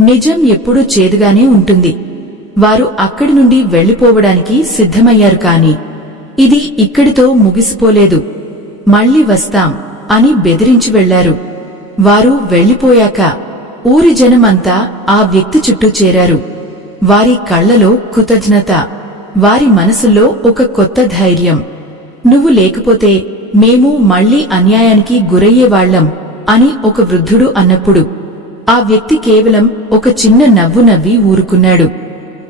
నిజం ఎప్పుడూ చేదుగానే ఉంటుంది. వారు అక్కడి నుండి వెళ్లిపోవడానికి సిద్ధమయ్యారు. కాని ఇది ఇక్కడితో ముగిసిపోలేదు. మళ్లీ వస్తాం అని బెదిరించి వెళ్లారు. వారు వెళ్లిపోయాక ఊరి జనమంతా ఆ వ్యక్తి చుట్టూ చేరారు. వారి కళ్లలో కృతజ్ఞత, వారి మనసుల్లో ఒక కొత్త ధైర్యం. నువ్వు లేకపోతే మేము మళ్లీ అన్యాయానికి గురయ్యేవాళ్లం అని ఒక వృద్ధుడు అన్నప్పుడు ఆ వ్యక్తి కేవలం ఒక చిన్న నవ్వు నవ్వి ఊరుకున్నాడు.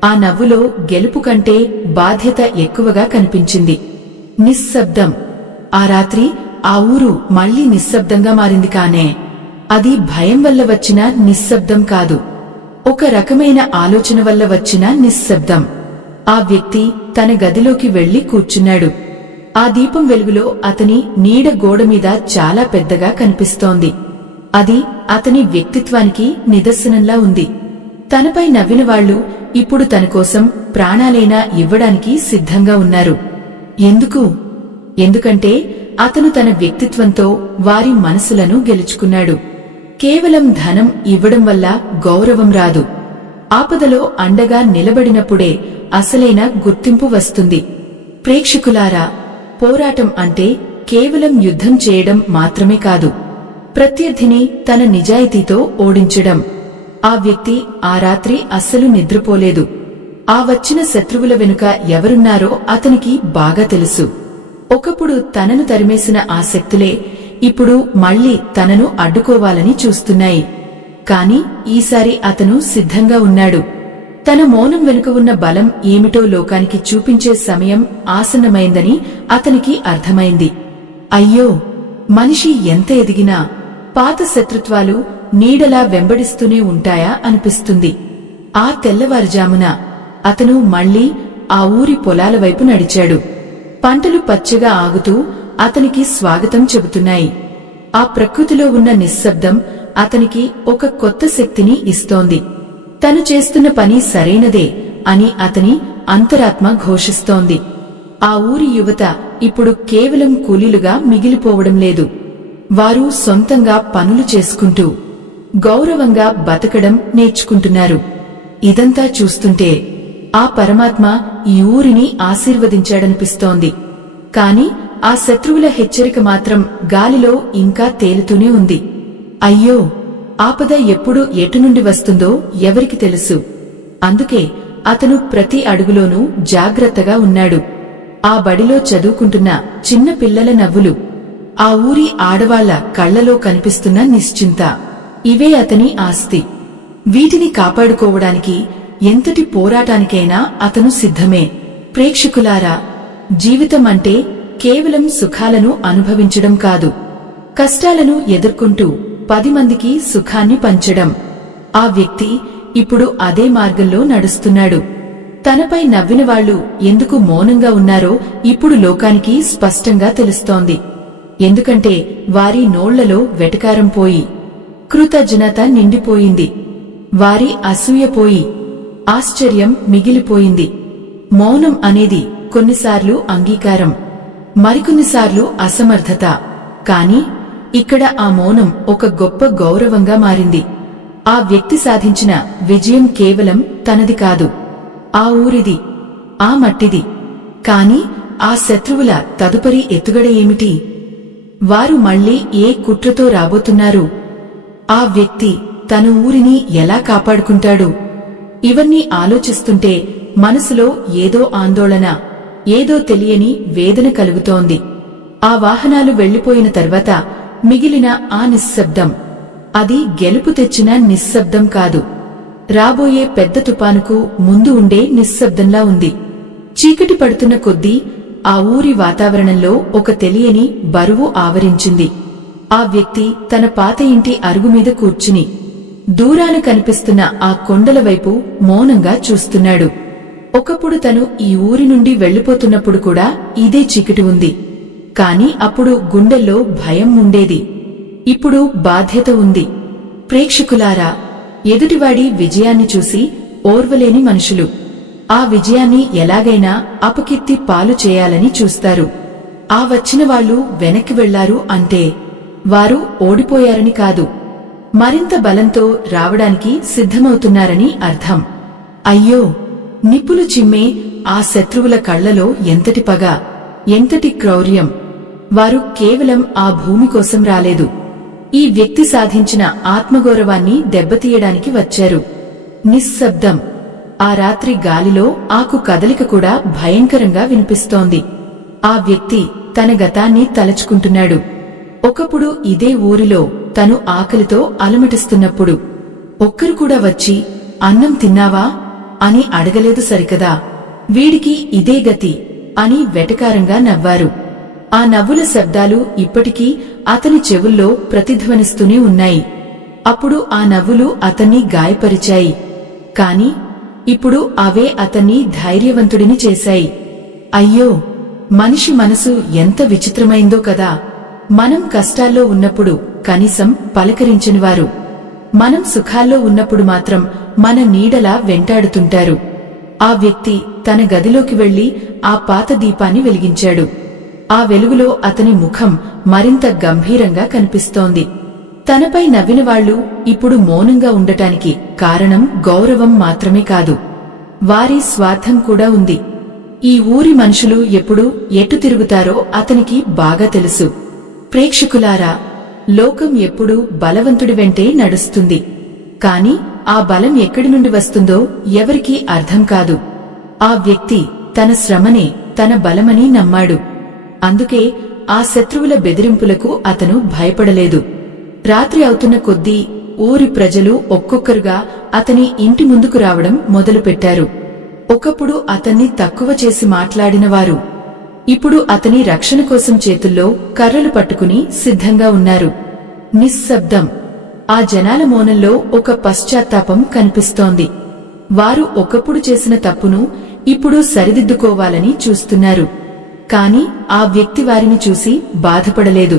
ఆ నవ్వులో గెలుపు కంటే బాధ్యత ఎక్కువగా కనిపించింది. నిశ్శబ్దం. ఆ రాత్రి ఆ ఊరు మళ్లీ నిశ్శబ్దంగా మారింది. కానే అది భయం వల్ల వచ్చిన నిశ్శబ్దం కాదు, ఒక రకమైన ఆలోచన వల్ల వచ్చిన నిశ్శబ్దం. ఆ వ్యక్తి తన గదిలోకి వెళ్లి కూర్చున్నాడు. ఆ దీపం వెలుగులో అతని నీడ గోడమీద చాలా పెద్దగా కనిపిస్తోంది. అది అతని వ్యక్తిత్వానికి నిదర్శనంలా ఉంది. తనపై నవ్విన వాళ్లు ఇప్పుడు తన కోసం ప్రాణాలైనా ఇవ్వడానికి సిద్ధంగా ఉన్నారు. ఎందుకు? ఎందుకంటే అతను తన వ్యక్తిత్వంతో వారి మనసులను గెలుచుకున్నాడు. కేవలం ధనం ఇవ్వడం వల్ల గౌరవం రాదు. ఆపదలో అండగా నిలబడినప్పుడే అసలైన గుర్తింపు వస్తుంది. ప్రేక్షకులారా, పోరాటం అంటే కేవలం యుద్ధం చేయడం మాత్రమే కాదు, ప్రత్యర్థిని తన నిజాయితీతో ఓడించడం. ఆ వ్యక్తి ఆ రాత్రి అస్సలు నిద్రపోలేదు. ఆ వచ్చిన శత్రువుల వెనుక ఎవరున్నారో అతనికి బాగా తెలుసు. ఒకప్పుడు తనను తరిమేసిన ఆ శక్తులే ఇప్పుడు మళ్లీ తనను అడ్డుకోవాలని చూస్తున్నాయి. కాని ఈసారి అతను సిద్ధంగా ఉన్నాడు. తన మౌనం వెనుక ఉన్న బలం ఏమిటో లోకానికి చూపించే సమయం ఆసన్నమైందని అతనికి అర్థమైంది. అయ్యో, మనిషి ఎంత ఎదిగినా పాత శత్రుత్వాలు నీడలా వెంబడిస్తూనే ఉంటాయా అనిపిస్తుంది. ఆ తెల్లవారుజామున అతను మళ్లీ ఆ ఊరి పొలాల వైపు నడిచాడు. పంటలు పచ్చగా ఆగుతూ అతనికి స్వాగతం చెబుతున్నాయి. ఆ ప్రకృతిలో ఉన్న నిశ్శబ్దం అతనికి ఒక కొత్త శక్తిని ఇస్తోంది. తను చేస్తున్న పని సరైనదే అని అతని అంతరాత్మ ఘోషిస్తోంది. ఆ ఊరి యువత ఇప్పుడు కేవలం కూలీలుగా మిగిలిపోవడం లేదు. వారు సొంతంగా పనులు చేసుకుంటూ గౌరవంగా బతకడం నేర్చుకుంటున్నారు. ఇదంతా చూస్తుంటే ఆ పరమాత్మ ఈ ఊరిని ఆశీర్వదించాడనిపిస్తోంది. కాని ఆ శత్రువుల హెచ్చరిక మాత్రం గాలిలో ఇంకా తేలుతూనే ఉంది. అయ్యో, ఆపద ఎప్పుడు ఎటునుండి వస్తుందో ఎవరికి తెలుసు. అందుకే అతను ప్రతి అడుగులోనూ జాగ్రత్తగా ఉన్నాడు. ఆ బడిలో చదువుకుంటున్న చిన్న పిల్లల నవ్వులు, ఆ ఊరి ఆడవాళ్ల కళ్లలో కనిపిస్తున్న నిశ్చింత, ఇవే అతని ఆస్తి. వీటిని కాపాడుకోవడానికి ఎంతటి పోరాటానికైనా అతను సిద్ధమే. ప్రేక్షకులారా, జీవితం అంటే కేవలం సుఖాలను అనుభవించడం కాదు, కష్టాలను ఎదుర్కొంటూ 10 మందికి సుఖాన్ని పంచడం. ఆ వ్యక్తి ఇప్పుడు అదే మార్గంలో నడుస్తున్నాడు. తనపై నవ్విన వాళ్లు ఎందుకు మౌనంగా ఉన్నారో ఇప్పుడు లోకానికి స్పష్టంగా తెలుస్తోంది. ఎందుకంటే వారి నోళ్లలో వెటకారం పోయి కృతజ్ఞత నిండిపోయింది. వారి అసూయ పోయి ఆశ్చర్యం మిగిలిపోయింది. మౌనం అనేది కొన్నిసార్లు అంగీకారం, మరికొన్నిసార్లు అసమర్థత. కాని ఇక్కడ ఆ మౌనం ఒక గొప్ప గౌరవంగా మారింది. ఆ వ్యక్తి సాధించిన విజయం కేవలం తనది కాదు, ఆ ఊరిది, ఆ మట్టిది. కాని ఆ శత్రువుల తదుపరి ఎత్తుగడ ఏమిటి? వారు మళ్లీ ఏ కుట్రతో రాబోతున్నారు? ఆ వ్యక్తి తన ఊరిని ఎలా కాపాడుకుంటాడు? ఇవన్నీ ఆలోచిస్తుంటే మనసులో ఏదో ఆందోళన, ఏదో తెలియని వేదన కలుగుతోంది. ఆ వాహనాలు వెళ్లిపోయిన తర్వాత మిగిలిన ఆ నిశ్శబ్దం, అది గెలుపు తెచ్చిన నిశ్శబ్దం కాదు, రాబోయే పెద్ద తుపానుకు ముందు ఉండే నిశ్శబ్దంలా ఉంది. చీకటి పడుతున్న కొద్దీ ఆ ఊరి వాతావరణంలో ఒక తెలియని బరువు ఆవరించింది. ఆ వ్యక్తి తన పాత ఇంటి అరుగుమీద కూర్చుని దూరాన కనిపిస్తున్న ఆ కొండల వైపు మౌనంగా చూస్తున్నాడు. ఒకప్పుడు తను ఈ ఊరి నుండి వెళ్లిపోతున్నప్పుడు కూడా ఇదే చీకటి ఉంది. కాని అప్పుడు గుండెల్లో భయం ఉండేది. ఇప్పుడు బాధ్యత ఉంది. ప్రేక్షకులారా, ఎదుటివాడి విజయాన్ని చూసి ఓర్వలేని మనుషులు ఆ విజయాన్ని ఎలాగైనా అపకీర్తి పాలు చేయాలని చూస్తారు. ఆ వచ్చిన వాళ్లు వెనక్కి వెళ్లారు అంటే వారు ఓడిపోయారని కాదు, మరింత బలంతో రావడానికి సిద్ధమవుతున్నారని అర్థం. అయ్యో, నిప్పులు చిమ్మే ఆ శత్రువుల కళ్లలో ఎంతటి పగ, ఎంతటి క్రౌర్యం! వారు కేవలం ఆ భూమి కోసం రాలేదు, ఈ వ్యక్తి సాధించిన ఆత్మగౌరవాన్ని దెబ్బతీయడానికి వచ్చారు. నిశ్శబ్దం. ఆ రాత్రి గాలిలో ఆకు కదలిక కూడా భయంకరంగా వినిపిస్తోంది. ఆ వ్యక్తి తన గతాన్ని తలచుకుంటున్నాడు. ఒకప్పుడు ఇదే ఊరిలో తను ఆకలితో అలమటిస్తున్నప్పుడు ఒక్కరు కూడా వచ్చి అన్నం తిన్నావా అని అడగలేదు సరికదా, వీడికి ఇదే గతి అని వెటకారంగా నవ్వారు. ఆ నవ్వుల శబ్దాలు ఇప్పటికీ అతని చెవుల్లో ప్రతిధ్వనిస్తూనే ఉన్నాయి. అప్పుడు ఆ నవ్వులు అతన్ని గాయపరిచాయి, కాని ఇప్పుడు అవే అతన్ని ధైర్యవంతుడిని చేశాయి. అయ్యో, మనిషి మనసు ఎంత విచిత్రమైందో కదా! మనం కష్టాల్లో ఉన్నప్పుడు కనీసం పలకరించనివారు, మనం సుఖాల్లో ఉన్నప్పుడు మాత్రం మన నీడలా వెంటాడుతుంటారు. ఆ వ్యక్తి తన గదిలోకి వెళ్లి ఆ పాత దీపాన్ని వెలిగించాడు. ఆ వెలుగులో అతని ముఖం మరింత గంభీరంగా కనిపిస్తోంది. తనపై నవ్విన వాళ్లు ఇప్పుడు మౌనంగా ఉండటానికి కారణం గౌరవం మాత్రమే కాదు, వారి స్వార్థం కూడా ఉంది. ఈ ఊరి మనుషులు ఎప్పుడు ఎటు తిరుగుతారో అతనికి బాగా తెలుసు. ప్రేక్షకులారా, లోకం ఎప్పుడూ బలవంతుడి వెంటే నడుస్తుంది. కాని ఆ బలం ఎక్కడి నుండి వస్తుందో ఎవరికీ అర్థం కాదు. ఆ వ్యక్తి తన శ్రమనే తన బలమని నమ్మాడు. అందుకే ఆ శత్రువుల బెదిరింపులకు అతను భయపడలేదు. రాత్రి అవుతున్న కొద్దీ ఊరి ప్రజలు ఒక్కొక్కరుగా అతని ఇంటి ముందుకు రావడం మొదలుపెట్టారు. ఒకప్పుడు అతన్ని తక్కువ చేసి మాట్లాడినవారు ఇప్పుడు అతని రక్షణ కోసం చేతుల్లో కర్రలు పట్టుకుని సిద్ధంగా ఉన్నారు. నిశ్శబ్దం. ఆ జనాల మౌనంలో ఒక పశ్చాత్తాపం కనిపిస్తోంది. వారు ఒకప్పుడు చేసిన తప్పును ఇప్పుడు సరిదిద్దుకోవాలని చూస్తున్నారు. కాని ఆ వ్యక్తి వారిని చూసి బాధపడలేదు.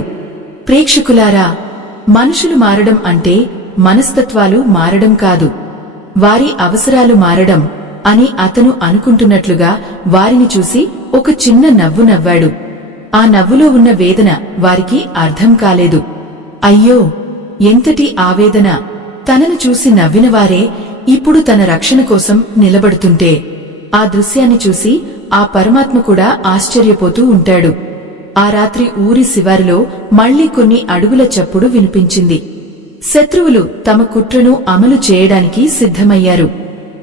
ప్రేక్షకులారా, మనుషులు మారడం అంటే మనస్తత్వాలు మారడం కాదు, వారి అవసరాలు మారడం అని అతను అనుకుంటున్నట్లుగా వారిని చూసి ఒక చిన్న నవ్వు నవ్వాడు. ఆ నవ్వులో ఉన్న వేదన వారికి అర్థం కాలేదు. అయ్యో, ఎంతటి ఆవేదన! తనను చూసి నవ్వినవారే ఇప్పుడు తన రక్షణ కోసం నిలబడుతుంటే ఆ దృశ్యాన్ని చూసి ఆ పరమాత్మ కూడా ఆశ్చర్యపోతూ ఉంటాడు. ఆ రాత్రి ఊరి శివారులో మళ్లీ కొన్ని అడుగుల చప్పుడు వినిపించింది. శత్రువులు తమ కుట్రను అమలు చేయడానికి సిద్ధమయ్యారు.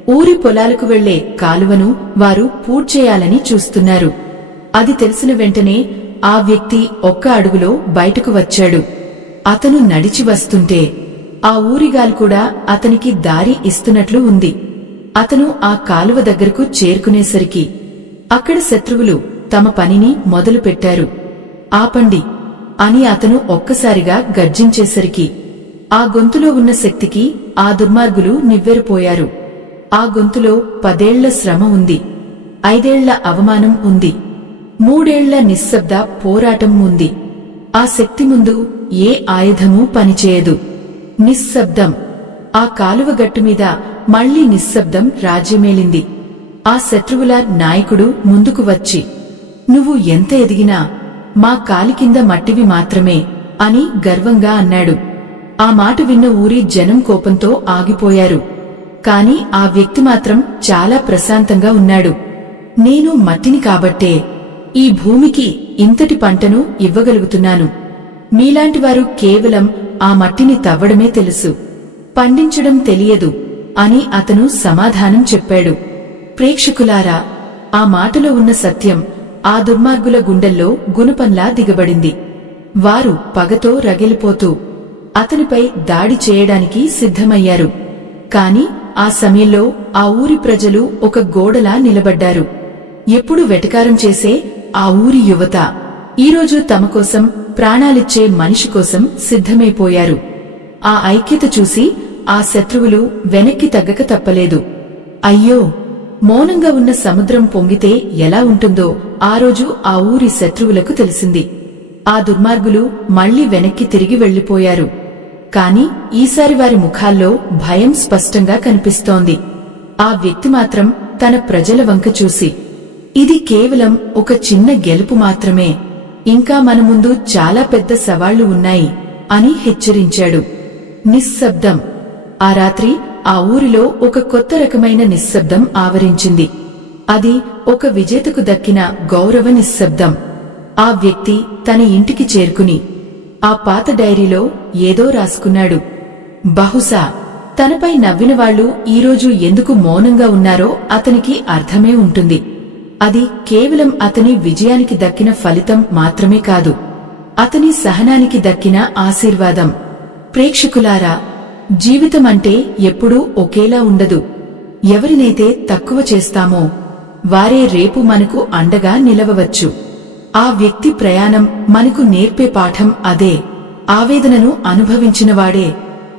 ఊరి పొలాలకు వెళ్లే కాలువను వారు పూడ్చేయాలని చూస్తున్నారు. అది తెలిసిన వెంటనే ఆ వ్యక్తి ఒక్క అడుగులో బయటకు వచ్చాడు. అతను నడిచి వస్తుంటే ఆ ఊరిగాలు కూడా అతనికి దారి ఇస్తున్నట్లు ఉంది. అతను ఆ కాలువ దగ్గరకు చేరుకునేసరికి అక్కడ శత్రువులు తమ పనిని మొదలుపెట్టారు. ఆపండి అని అతను ఒక్కసారిగా గర్జించేసరికి ఆ గొంతులో ఉన్న శక్తికి ఆ దుర్మార్గులు నివ్వెరపోయారు. ఆ గొంతులో 10 ఏళ్ల శ్రమ ఉంది, 5 ఏళ్ల అవమానం ఉంది, 3 ఏళ్ల నిశ్శబ్ద పోరాటం ఉంది. ఆ శక్తి ముందు ఏ ఆయుధమూ పనిచేయదు. నిశ్శబ్దం. ఆ కాలువ గట్టుమీద మళ్లీ నిశ్శబ్దం రాజ్యమేలింది. ఆ శత్రువుల నాయకుడు ముందుకు వచ్చి, నువ్వు ఎంత ఎదిగినా మా కాలి కింద మట్టివి మాత్రమే అని గర్వంగా అన్నాడు. ఆ మాట విన్న ఊరి జనం కోపంతో ఆగిపోయారు. కాని ఆ వ్యక్తి మాత్రం చాలా ప్రశాంతంగా ఉన్నాడు. నేను మట్టిని కాబట్టే ఈ భూమికి ఇంతటి పంటను ఇవ్వగలుగుతున్నాను. మీలాంటివారు కేవలం ఆ మట్టిని తవ్వడమే తెలుసు, పండించడం తెలియదు అని అతను సమాధానం చెప్పాడు. ప్రేక్షకులారా, ఆ మాటలో ఉన్న సత్యం ఆ దుర్మార్గుల గుండెల్లో గుణపంలా దిగబడింది. వారు పగతో రగిలిపోతూ అతనిపై దాడి చేయడానికి సిద్ధమయ్యారు. కాని ఆ సమయంలో ఆ ఊరి ప్రజలు ఒక గోడలా నిలబడ్డారు. ఎప్పుడు వెటకారం చేసే ఆ ఊరి యువత ఈరోజు తమ కోసం ప్రాణాలిచ్చే మనిషి కోసం సిద్ధమైపోయారు. ఆ ఐక్యత చూసి ఆ శత్రువులు వెనక్కి తగ్గక తప్పలేదు. అయ్యో, మౌనంగా ఉన్న సముద్రం పొంగితే ఎలా ఉంటుందో ఆ రోజు ఆ ఊరి శత్రువులకు తెలిసింది. ఆ దుర్మార్గులు మళ్లీ వెనక్కి తిరిగి వెళ్లిపోయారు. కాని ఈసారి వారి ముఖాల్లో భయం స్పష్టంగా కనిపిస్తోంది. ఆ వ్యక్తి మాత్రం తన ప్రజల వంక చూసి, ఇది కేవలం ఒక చిన్న గెలుపు మాత్రమే, ఇంకా మన ముందు చాలా పెద్ద సవాళ్లు ఉన్నాయి అని హెచ్చరించాడు. నిశ్శబ్దం. ఆ రాత్రి ఆ ఊరిలో ఒక కొత్త రకమైన నిశ్శబ్దం ఆవరించింది. అది ఒక విజేతకు దక్కిన గౌరవ నిశ్శబ్దం. ఆ వ్యక్తి తన ఇంటికి చేరుకుని ఆ పాత డైరీలో ఏదో రాసుకున్నాడు. బహుశా తనపై నవ్విన వాళ్లు ఈరోజు ఎందుకు మౌనంగా ఉన్నారో అతనికి అర్థమే ఉంటుంది. అది కేవలం అతని విజయానికి దక్కిన ఫలితం మాత్రమే కాదు, అతని సహనానికి దక్కిన ఆశీర్వాదం. ప్రేక్షకులారా, జీవితమంటే ఎప్పుడూ ఒకేలా ఉండదు. ఎవరినైతే తక్కువ చేస్తామో వారే రేపు మనకు అండగా నిలవవచ్చు. ఆ వ్యక్తి ప్రయాణం మనకు నేర్పే పాఠం అదే. ఆవేదనను అనుభవించినవాడే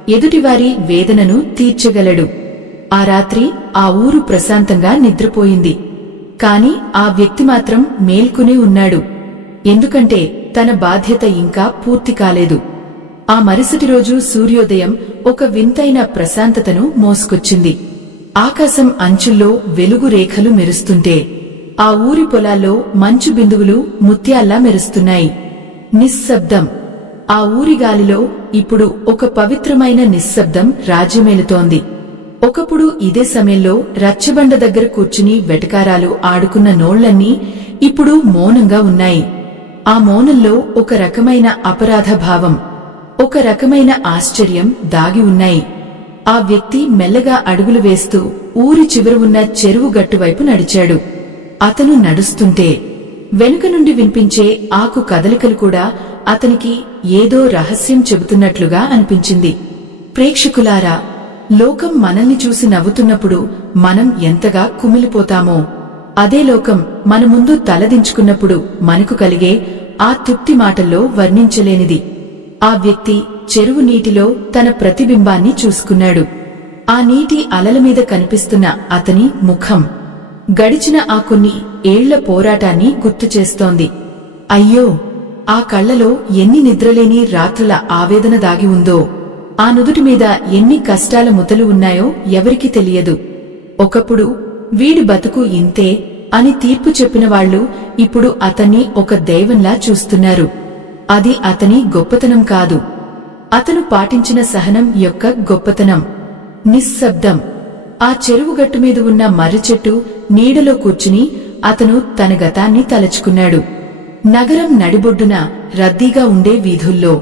ఎదుటివారి వేదనను తీర్చగలడు. ఆ రాత్రి ఆ ఊరు ప్రశాంతంగా నిద్రపోయింది. కాని ఆ వ్యక్తి మాత్రం మేల్కొనే ఉన్నాడు. ఎందుకంటే తన బాధ్యత ఇంకా పూర్తి కాలేదు. ఆ మరుసటి రోజు సూర్యోదయం ఒక వింతైన ప్రశాంతతను మోసుకొచ్చింది. ఆకాశం అంచుల్లో వెలుగు రేఖలు మెరుస్తుంటే ఆ ఊరి పొలాల్లో మంచు బిందువులు ముత్యాల్లా మెరుస్తున్నాయి. నిశ్శబ్దం. ఆ ఊరి గాలిలో ఇప్పుడు ఒక పవిత్రమైన నిశ్శబ్దం రాజ్యమేలుతోంది. ఒకప్పుడు ఇదే సమయంలో రచ్చబండ దగ్గర కూర్చుని వెటకారాలు ఆడుకున్న నోళ్లన్నీ ఇప్పుడు మౌనంగా ఉన్నాయి. ఆ మౌనంలో ఒక రకమైన అపరాధ భావం, ఒక రకమైన ఆశ్చర్యం దాగి ఉన్నాయి. ఆ వ్యక్తి మెల్లగా అడుగులు వేస్తూ ఊరి చివర ఉన్న చెరువు గట్టువైపు నడిచాడు. అతను నడుస్తుంటే వెనుక నుండి వినిపించే ఆకు కదలికలు కూడా అతనికి ఏదో రహస్యం చెబుతున్నట్లుగా అనిపించింది. ప్రేక్షకులారా, లోకం మనల్ని చూసి నవ్వుతున్నప్పుడు మనం ఎంతగా కుమిలిపోతామో, అదే లోకం మన ముందు తలదించుకున్నప్పుడు మనకు కలిగే ఆ తృప్తి మాటల్లో వర్ణించలేనిది. ఆ వ్యక్తి చెరువు నీటిలో తన ప్రతిబింబాన్ని చూసుకున్నాడు. ఆ నీటి అలల మీద కనిపిస్తున్న అతని ముఖం గడిచిన ఆ కొన్ని ఏళ్ల పోరాటాన్ని గుర్తుచేస్తోంది. అయ్యో, ఆ కళ్లలో ఎన్ని నిద్రలేని రాత్రుల ఆవేదన దాగి ఉందో, ఆ నుదుటి మీద ఎన్ని కష్టాల ముతలు ఉన్నాయో ఎవరికీ తెలియదు. ఒకప్పుడు వీడి బతుకు ఇంతే అని తీర్పు చెప్పిన వాళ్లు ఇప్పుడు అతన్ని ఒక దైవంలా చూస్తున్నారు. అది అతని గొప్పతనం కాదు, అతను పాటించిన సహనం యొక్క గొప్పతనం. నిశ్శబ్దం. ఆ చెరువుగట్టు మీద ఉన్న మర్రి చెట్టు నీడలో కూర్చుని అతను తన గతాన్ని తలచుకున్నాడు. నగరం నడిబొడ్డున రద్దీగా ఉండే వీధుల్లో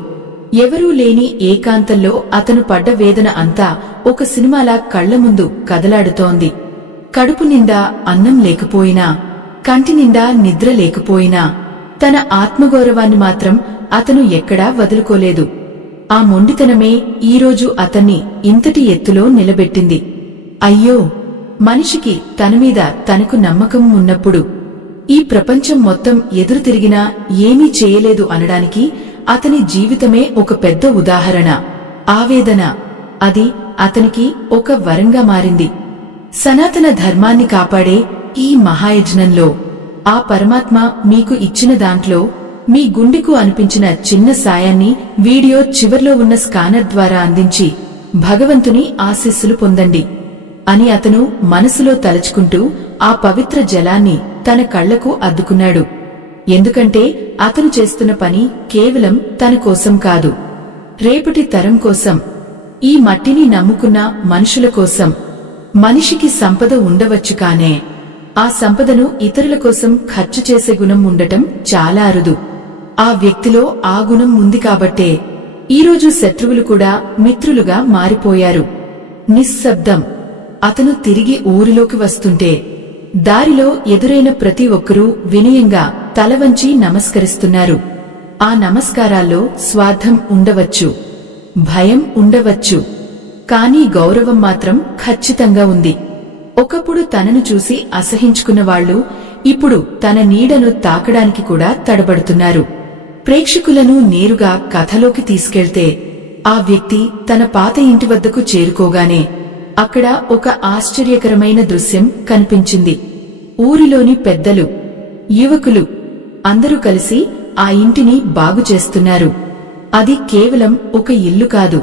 ఎవరూ లేని ఏకాంతంలో అతను పడ్డ వేదన అంతా ఒక సినిమాలా కళ్ల ముందు కదలాడుతోంది. కడుపు నిండా అన్నం లేకపోయినా, కంటి నిండా నిద్ర లేకపోయినా, తన ఆత్మగౌరవాన్ని మాత్రం అతను ఎక్కడా వదులుకోలేదు. ఆ మొండితనమే ఈరోజు అతన్ని ఇంతటి ఎత్తులో నిలబెట్టింది. అయ్యో, మనిషికి తనమీద తనకు నమ్మకం ఉన్నప్పుడు ఈ ప్రపంచం మొత్తం ఎదురు తిరిగినా ఏమీ చేయలేదు అనడానికి అతని జీవితమే ఒక పెద్ద ఉదాహరణ. ఆవేదన, అది అతనికి ఒక వరంగా మారింది. సనాతన ధర్మాన్ని కాపాడే ఈ మహాయజ్ఞంలో ఆ పరమాత్మ మీకు ఇచ్చిన దాంట్లో మీ గుండెకు అనిపించిన చిన్న సాయాన్ని వీడియో చివర్లో ఉన్న స్కానర్ ద్వారా అందించి భగవంతుని ఆశీస్సులు పొందండి అని అతను మనసులో తలచుకుంటూ ఆ పవిత్ర జలాన్ని తన కళ్లకు అద్దుకున్నాడు. ఎందుకంటే అతను చేస్తున్న పని కేవలం తన కోసం కాదు, రేపటి తరం కోసం, ఈ మట్టిని నమ్ముకున్న మనుషుల కోసం. మనిషికి సంపద ఉండవచ్చు, కానే ఆ సంపదను ఇతరుల కోసం ఖర్చు చేసే గుణం ఉండటం చాలా అరుదు. ఆ వ్యక్తిలో ఆ గుణం ఉంది కాబట్టే ఈరోజు శత్రువులు కూడా మిత్రులుగా మారిపోయారు. నిశ్శబ్దం. అతను తిరిగి ఊరిలోకి వస్తుంటే దారిలో ఎదురైన ప్రతి ఒక్కరూ వినయంగా తలవంచి నమస్కరిస్తున్నారు. ఆ నమస్కారాల్లో స్వార్థం ఉండవచ్చు, భయం ఉండవచ్చు, కానీ గౌరవం మాత్రం ఖచ్చితంగా ఉంది. ఒకప్పుడు తనను చూసి అసహించుకున్న వాళ్లు ఇప్పుడు తన నీడను తాకడానికి కూడా తడబడుతున్నారు. ప్రేక్షకులను నేరుగా కథలోకి తీసుకెళ్తే ఆ వ్యక్తి తన పాత ఇంటి వద్దకు చేరుకోగానే అక్కడ ఒక ఆశ్చర్యకరమైన దృశ్యం కనిపించింది. ఊరిలోని పెద్దలు, యువకులు అందరూ కలిసి ఆ ఇంటిని బాగుచేస్తున్నారు. అది కేవలం ఒక ఇల్లు కాదు,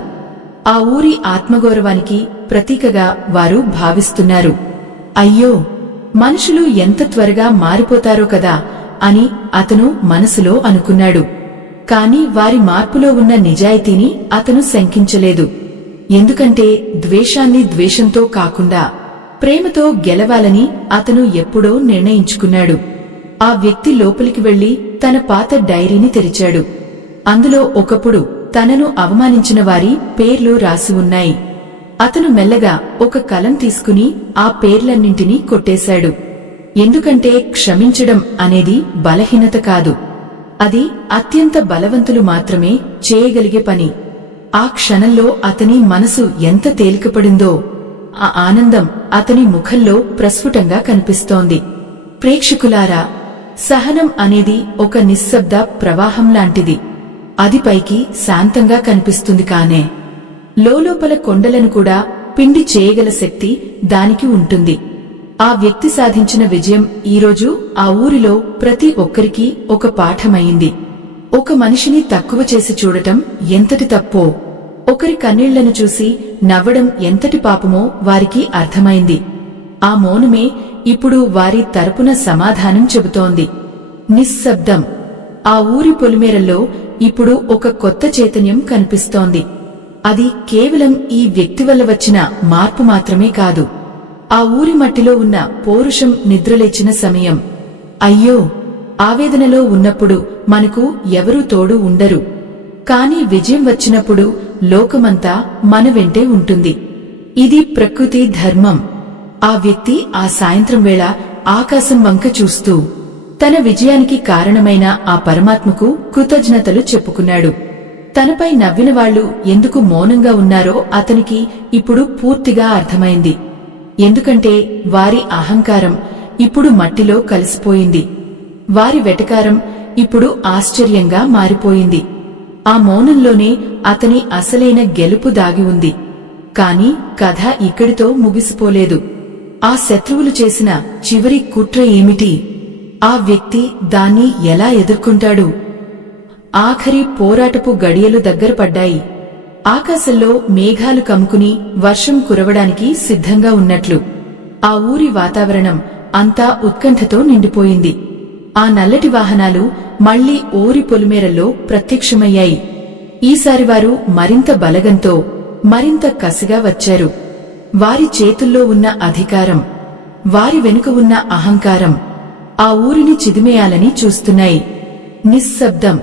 ఆ ఊరి ఆత్మగౌరవానికి ప్రతీకగా వారు భావిస్తున్నారు. అయ్యో, మనుషులు ఎంత త్వరగా మారిపోతారో కదా అని అతను మనసులో అనుకున్నాడు. కాని వారి మార్పులో ఉన్న నిజాయితీని అతను శంకించలేదు. ఎందుకంటే ద్వేషాన్ని ద్వేషంతో కాకుండా ప్రేమతో గెలవాలని అతను ఎప్పుడో నిర్ణయించుకున్నాడు. ఆ వ్యక్తి లోపలికి వెళ్లి తన పాత డైరీని తెరిచాడు. అందులో ఒకప్పుడు తనను అవమానించిన వారి పేర్లు రాసి ఉన్నాయి. అతను మెల్లగా ఒక కలం తీసుకుని ఆ పేర్లన్నింటినీ కొట్టేశాడు. ఎందుకంటే క్షమించడం అనేది బలహీనత కాదు, అది అత్యంత బలవంతులు మాత్రమే చేయగలిగే పని. ఆ క్షణంలో అతని మనసు ఎంత తేలికపడిందో ఆ ఆనందం అతని ముఖంలో ప్రస్ఫుటంగా కనిపిస్తోంది. ప్రేక్షకులారా, సహనం అనేది ఒక నిశ్శబ్ద ప్రవాహం లాంటిది. అది పైకి శాంతంగా కనిపిస్తుంది, కానే లోలోపల కొండలను కూడా పిండి చేయగల శక్తి దానికి ఉంటుంది. ఆ వ్యక్తి సాధించిన విజయం ఈరోజు ఆ ఊరిలో ప్రతి ఒక్కరికీ ఒక పాఠమైంది. ఒక మనిషిని తక్కువ చేసి చూడటం ఎంతటి తప్పో, ఒకరి కన్నీళ్లను చూసి నవ్వడం ఎంతటి పాపమో వారికి అర్థమైంది. ఆ మౌనమే ఇప్పుడు వారి తరపున సమాధానం చెబుతోంది. నిశ్శబ్దం. ఆ ఊరి పొలిమేరల్లో ఇప్పుడు ఒక కొత్త చైతన్యం కనిపిస్తోంది. అది కేవలం ఈ వ్యక్తి వల్ల వచ్చిన మార్పు మాత్రమే కాదు, ఆ ఊరి మట్టిలో ఉన్న పౌరుషం నిద్రలేచిన సమయం. అయ్యో, ఆవేదనలో ఉన్నప్పుడు మనకు ఎవరూ తోడు ఉండరు, కాని విజయం వచ్చినప్పుడు లోకమంతా మన వెంటే ఉంటుంది. ఇది ప్రకృతి ధర్మం. ఆ వ్యక్తి ఆ సాయంత్రం వేళ ఆకాశం వంక చూస్తూ తన విజయానికి కారణమైన ఆ పరమాత్మకు కృతజ్ఞతలు చెప్పుకున్నాడు. తనపై నవ్విన వాళ్లు ఎందుకు మౌనంగా ఉన్నారో అతనికి ఇప్పుడు పూర్తిగా అర్థమైంది. ఎందుకంటే వారి అహంకారం ఇప్పుడు మట్టిలో కలిసిపోయింది. వారి వెటకారం ఇప్పుడు ఆశ్చర్యంగా మారిపోయింది. ఆ మౌనంలోనే అతని అసలైన గెలుపు దాగి ఉంది. కాని కథ ఇక్కడితో ముగిసిపోలేదు. ఆ శత్రువులు చేసిన చివరి కుట్ర ఏమిటి? ఆ వ్యక్తి దాన్ని ఎలా ఎదుర్కొంటాడు? ఆఖరి పోరాటపు గడియలు దగ్గర పడ్డాయి. ఆకాశంలో మేఘాలు కమ్ముకుని వర్షం కురవడానికి సిద్ధంగా ఉన్నట్లు ఆ ఊరి వాతావరణం అంతా ఉత్కంఠతో నిండిపోయింది. ఆ నల్లటి వాహనాలు మళ్లీ ఊరి పొలిమేరల్లో ప్రత్యక్షమయ్యాయి. ఈసారి వారు మరింత బలగంతో, మరింత కసిగా వచ్చారు. వారి చేతుల్లో ఉన్న అధికారం, వారి వెనుక ఉన్న అహంకారం ఆ ఊరిని చిదిమేయాలని చూస్తున్నాయి. నిశ్శబ్దం.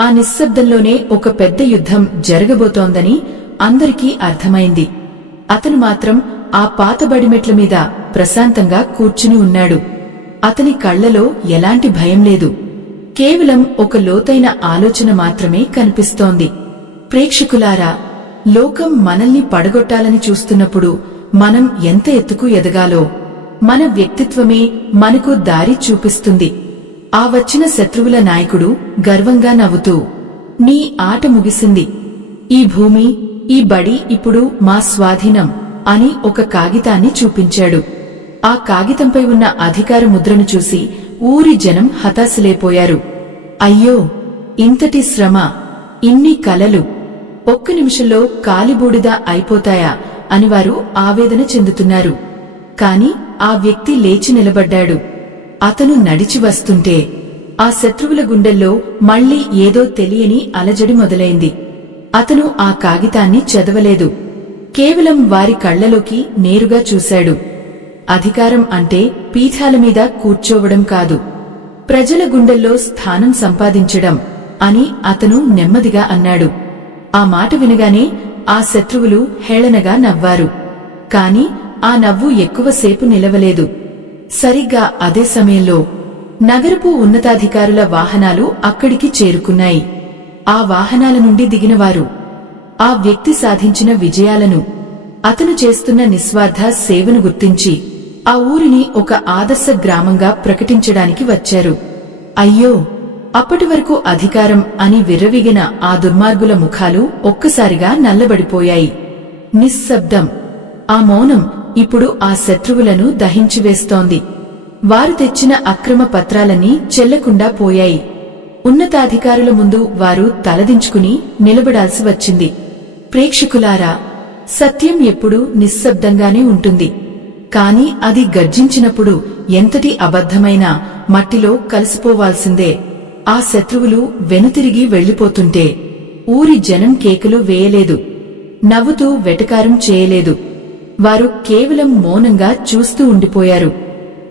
ఆ నిశ్శబ్దంలోనే ఒక పెద్ద యుద్ధం జరగబోతోందని అందరికీ అర్థమైంది. అతను మాత్రం ఆ పాతబడిమెట్ల మీద ప్రశాంతంగా కూర్చుని ఉన్నాడు. అతని కళ్లలో ఎలాంటి భయం లేదు, కేవలం ఒక లోతైన ఆలోచన మాత్రమే కనిపిస్తోంది. ప్రేక్షకులారా, లోకం మనల్ని పడగొట్టాలని చూస్తున్నప్పుడు మనం ఎంత ఎత్తుకు ఎదగాలో మన వ్యక్తిత్వమే మనకు దారి చూపిస్తుంది. ఆ వచ్చిన శత్రువుల నాయకుడు గర్వంగా నవ్వుతూ, నీ ఆట ముగిసింది, ఈ భూమి, ఈ బడి ఇప్పుడు మా స్వాధీనం అని ఒక కాగితాన్ని చూపించాడు. ఆ కాగితంపై ఉన్న అధికార ముద్రను చూసి ఊరి జనం హతాశలైపోయారు. అయ్యో, ఇంతటి శ్రమ, ఇన్ని కలలు ఒక్క నిమిషంలో కాలిబూడిద అయిపోతాయా అని వారు ఆవేదన చెందుతున్నారు. కాని ఆ వ్యక్తి లేచి నిలబడ్డాడు. అతను నడిచి వస్తుంటే ఆ శత్రువుల గుండెల్లో మళ్లీ ఏదో తెలియని అలజడి మొదలైంది. అతను ఆ కాగితాన్ని చదవలేదు, కేవలం వారి కళ్లలోకి నేరుగా చూశాడు. అధికారం అంటే పీఠాల మీద కూర్చోవడం కాదు, ప్రజల గుండెల్లో స్థానం సంపాదించడం అని అతను నెమ్మదిగా అన్నాడు. ఆ మాట వినగానే ఆ శత్రువులు హేళనగా నవ్వారు. కాని ఆ నవ్వు ఎక్కువసేపు నిలవలేదు. సరిగ్గా అదే సమయంలో నగరపు ఉన్నతాధికారుల వాహనాలు అక్కడికి చేరుకున్నాయి. ఆ వాహనాల నుండి దిగినవారు ఆ వ్యక్తి సాధించిన విజయాలను, అతను చేస్తున్న నిస్వార్థ సేవను గుర్తించి ఆ ఊరిని ఒక ఆదర్శ గ్రామంగా ప్రకటించడానికి వచ్చారు. అయ్యో, అప్పటి వరకు అధికారం అని విర్రవీగిన ఆ దుర్మార్గుల ముఖాలు ఒక్కసారిగా నల్లబడిపోయాయి. నిశ్శబ్దం. ఆ మౌనం ఇప్పుడు ఆ శత్రువులను దహించివేస్తోంది. వారు తెచ్చిన అక్రమ పత్రాలన్నీ చెల్లకుండా పోయాయి. ఉన్నతాధికారుల ముందు వారు తలదించుకుని నిలబడాల్సి వచ్చింది. ప్రేక్షకులారా, సత్యం ఎప్పుడూ నిశ్శబ్దంగానే ఉంటుంది. కాని అది గర్జించినప్పుడు ఎంతటి అబద్ధమైనా మట్టిలో కలిసిపోవాల్సిందే. ఆ శత్రువులు వెనుతిరిగి వెళ్లిపోతుంటే ఊరి జనం కేకలు వేయలేదు, నవ్వుతూ వెటకారం చేయలేదు. వారు కేవలం మౌనంగా చూస్తూ ఉండిపోయారు.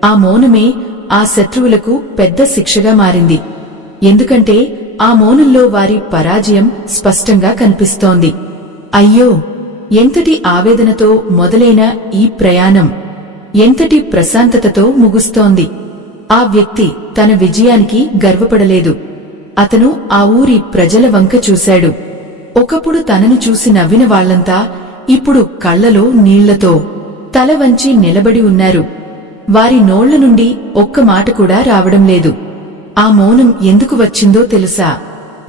ఆ మౌనమే ఆ శత్రువులకు పెద్ద శిక్షగా మారింది. ఎందుకంటే ఆ మౌనంలో వారి పరాజయం స్పష్టంగా కనిపిస్తోంది. అయ్యో, ఎంతటి ఆవేదనతో మొదలైన ఈ ప్రయాణం ఎంతటి ప్రశాంతతతో ముగుస్తోంది. ఆ వ్యక్తి తన విజయానికి గర్వపడలేదు. అతను ఆ ఊరి ప్రజల వంక చూశాడు. ఒకప్పుడు తనను చూసి నవ్విన వాళ్లంతా ఇప్పుడు కళ్లలో నీళ్లతో తల వంచి నిలబడి ఉన్నారు. వారి నోళ్ల నుండి ఒక్క మాట కూడా రావడం లేదు. ఆ మౌనం ఎందుకు వచ్చిందో తెలుసా?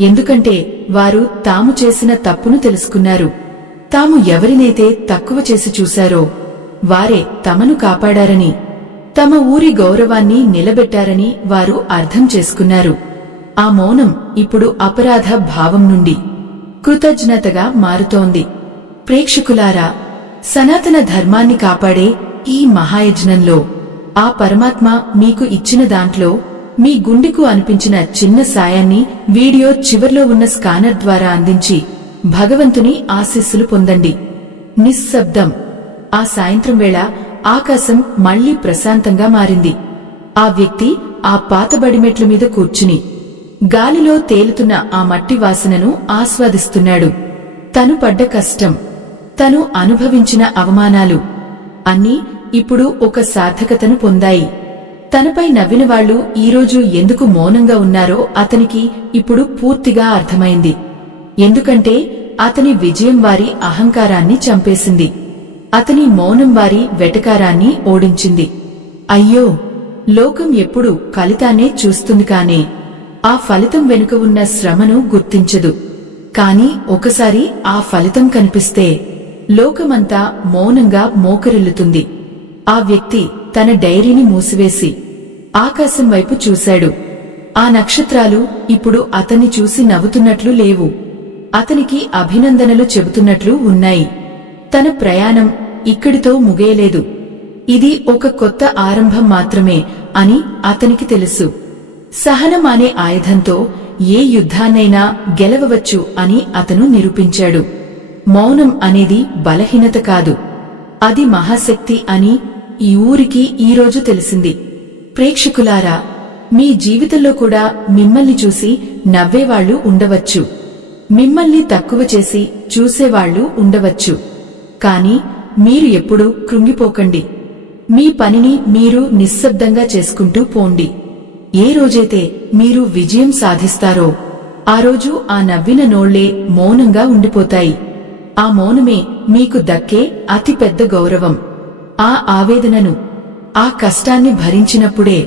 ఎందుకంటే వారు తాము చేసిన తప్పును తెలుసుకున్నారు. తాము ఎవరినైతే తక్కువ చేసి చూశారో వారే తమను కాపాడారని, తమ ఊరి గౌరవాన్ని నిలబెట్టారని వారు అర్థం చేసుకున్నారు. ఆ మౌనం ఇప్పుడు అపరాధ భావం నుండి కృతజ్ఞతగా మారుతోంది. ప్రేక్షకులారా, సనాతన ధర్మాన్ని కాపాడే ఈ మహాయజ్ఞంలో ఆ పరమాత్మ మీకు ఇచ్చిన దాంట్లో మీ గుండెకు అనిపించిన చిన్న సాయాన్ని వీడియో చివర్లో ఉన్న స్కానర్ ద్వారా అందించి భగవంతుని ఆశీస్సులు పొందండి. నిశ్శబ్దం. ఆ సాయంత్రం వేళ ఆకాశం మళ్లీ ప్రశాంతంగా మారింది. ఆ వ్యక్తి ఆ పాతబడిమెట్ల మీద కూర్చుని గాలిలో తేలుతున్న ఆ మట్టి వాసనను ఆస్వాదిస్తున్నాడు. తను పడ్డ కష్టం, తను అనుభవించిన అవమానాలు అన్నీ ఇప్పుడు ఒక సార్థకతను పొందాయి. తనపై నవ్విన వాళ్లు ఈరోజు ఎందుకు మౌనంగా ఉన్నారో అతనికి ఇప్పుడు పూర్తిగా అర్థమైంది. ఎందుకంటే అతని విజయం వారి అహంకారాన్ని చంపేసింది. అతని మౌనం వారి వెటకారాన్ని ఓడించింది. అయ్యో, లోకం ఎప్పుడు ఫలితాన్నే చూస్తుంది కానే ఆ ఫలితం వెనుక ఉన్న శ్రమను గుర్తించదు. కాని ఒకసారి ఆ ఫలితం కనిపిస్తే లోకమంతా మౌనంగా మోకరిల్లుతుంది. ఆ వ్యక్తి తన డైరీని మూసివేసి ఆకాశం వైపు చూశాడు. ఆ నక్షత్రాలు ఇప్పుడు అతన్ని చూసి నవ్వుతున్నట్లు లేవు, అతనికి అభినందనలు చెబుతున్నట్లు ఉన్నాయి. తన ప్రయాణం ఇక్కడితో ముగియలేదు. ఇది ఒక కొత్త ఆరంభం మాత్రమే అని అతనికి తెలుసు. సహనం అనే ఆయుధంతో ఏ యుద్ధాన్నైనా గెలవవచ్చు అని అతను నిరూపించాడు. మౌనం అనేది బలహీనత కాదు, అది మహాశక్తి అని ఈ ఊరికి ఈరోజు తెలిసింది. ప్రేక్షకులారా, మీ జీవితంలో కూడా మిమ్మల్ని చూసి నవ్వేవాళ్లు ఉండవచ్చు, మిమ్మల్ని తక్కువ చేసి చూసేవాళ్లు ఉండవచ్చు. కాని మీరు ఎప్పుడూ కృంగిపోకండి. మీ పనిని మీరు నిశ్శబ్దంగా చేసుకుంటూ పోండి. ఏ రోజైతే మీరు విజయం సాధిస్తారో ఆ రోజు ఆ నవ్విన నోళ్లే మౌనంగా ఉండిపోతాయి. ఆ మౌనమే మీకు దక్కే అతిపెద్ద గౌరవం. ఆ ఆవేదనను, ఆ కష్టాన్ని భరించినప్పుడే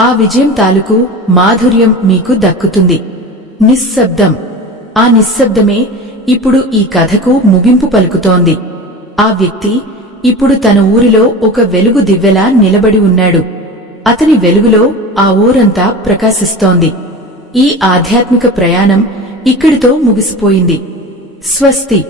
ఆ విజయం తాలూకు మాధుర్యం మీకు దక్కుతుంది. నిశ్శబ్దం. ఆ నిశ్శబ్దమే ఇప్పుడు ఈ కథకు ముగింపు పలుకుతోంది. ఆ వ్యక్తి ఇప్పుడు తన ఊరిలో ఒక వెలుగు దివ్వెలా నిలబడి ఉన్నాడు. అతని వెలుగులో ఆ ఊరంతా ప్రకాశిస్తోంది. ఈ ఆధ్యాత్మిక ప్రయాణం ఇక్కడితో ముగిసిపోయింది. స్వస్తి.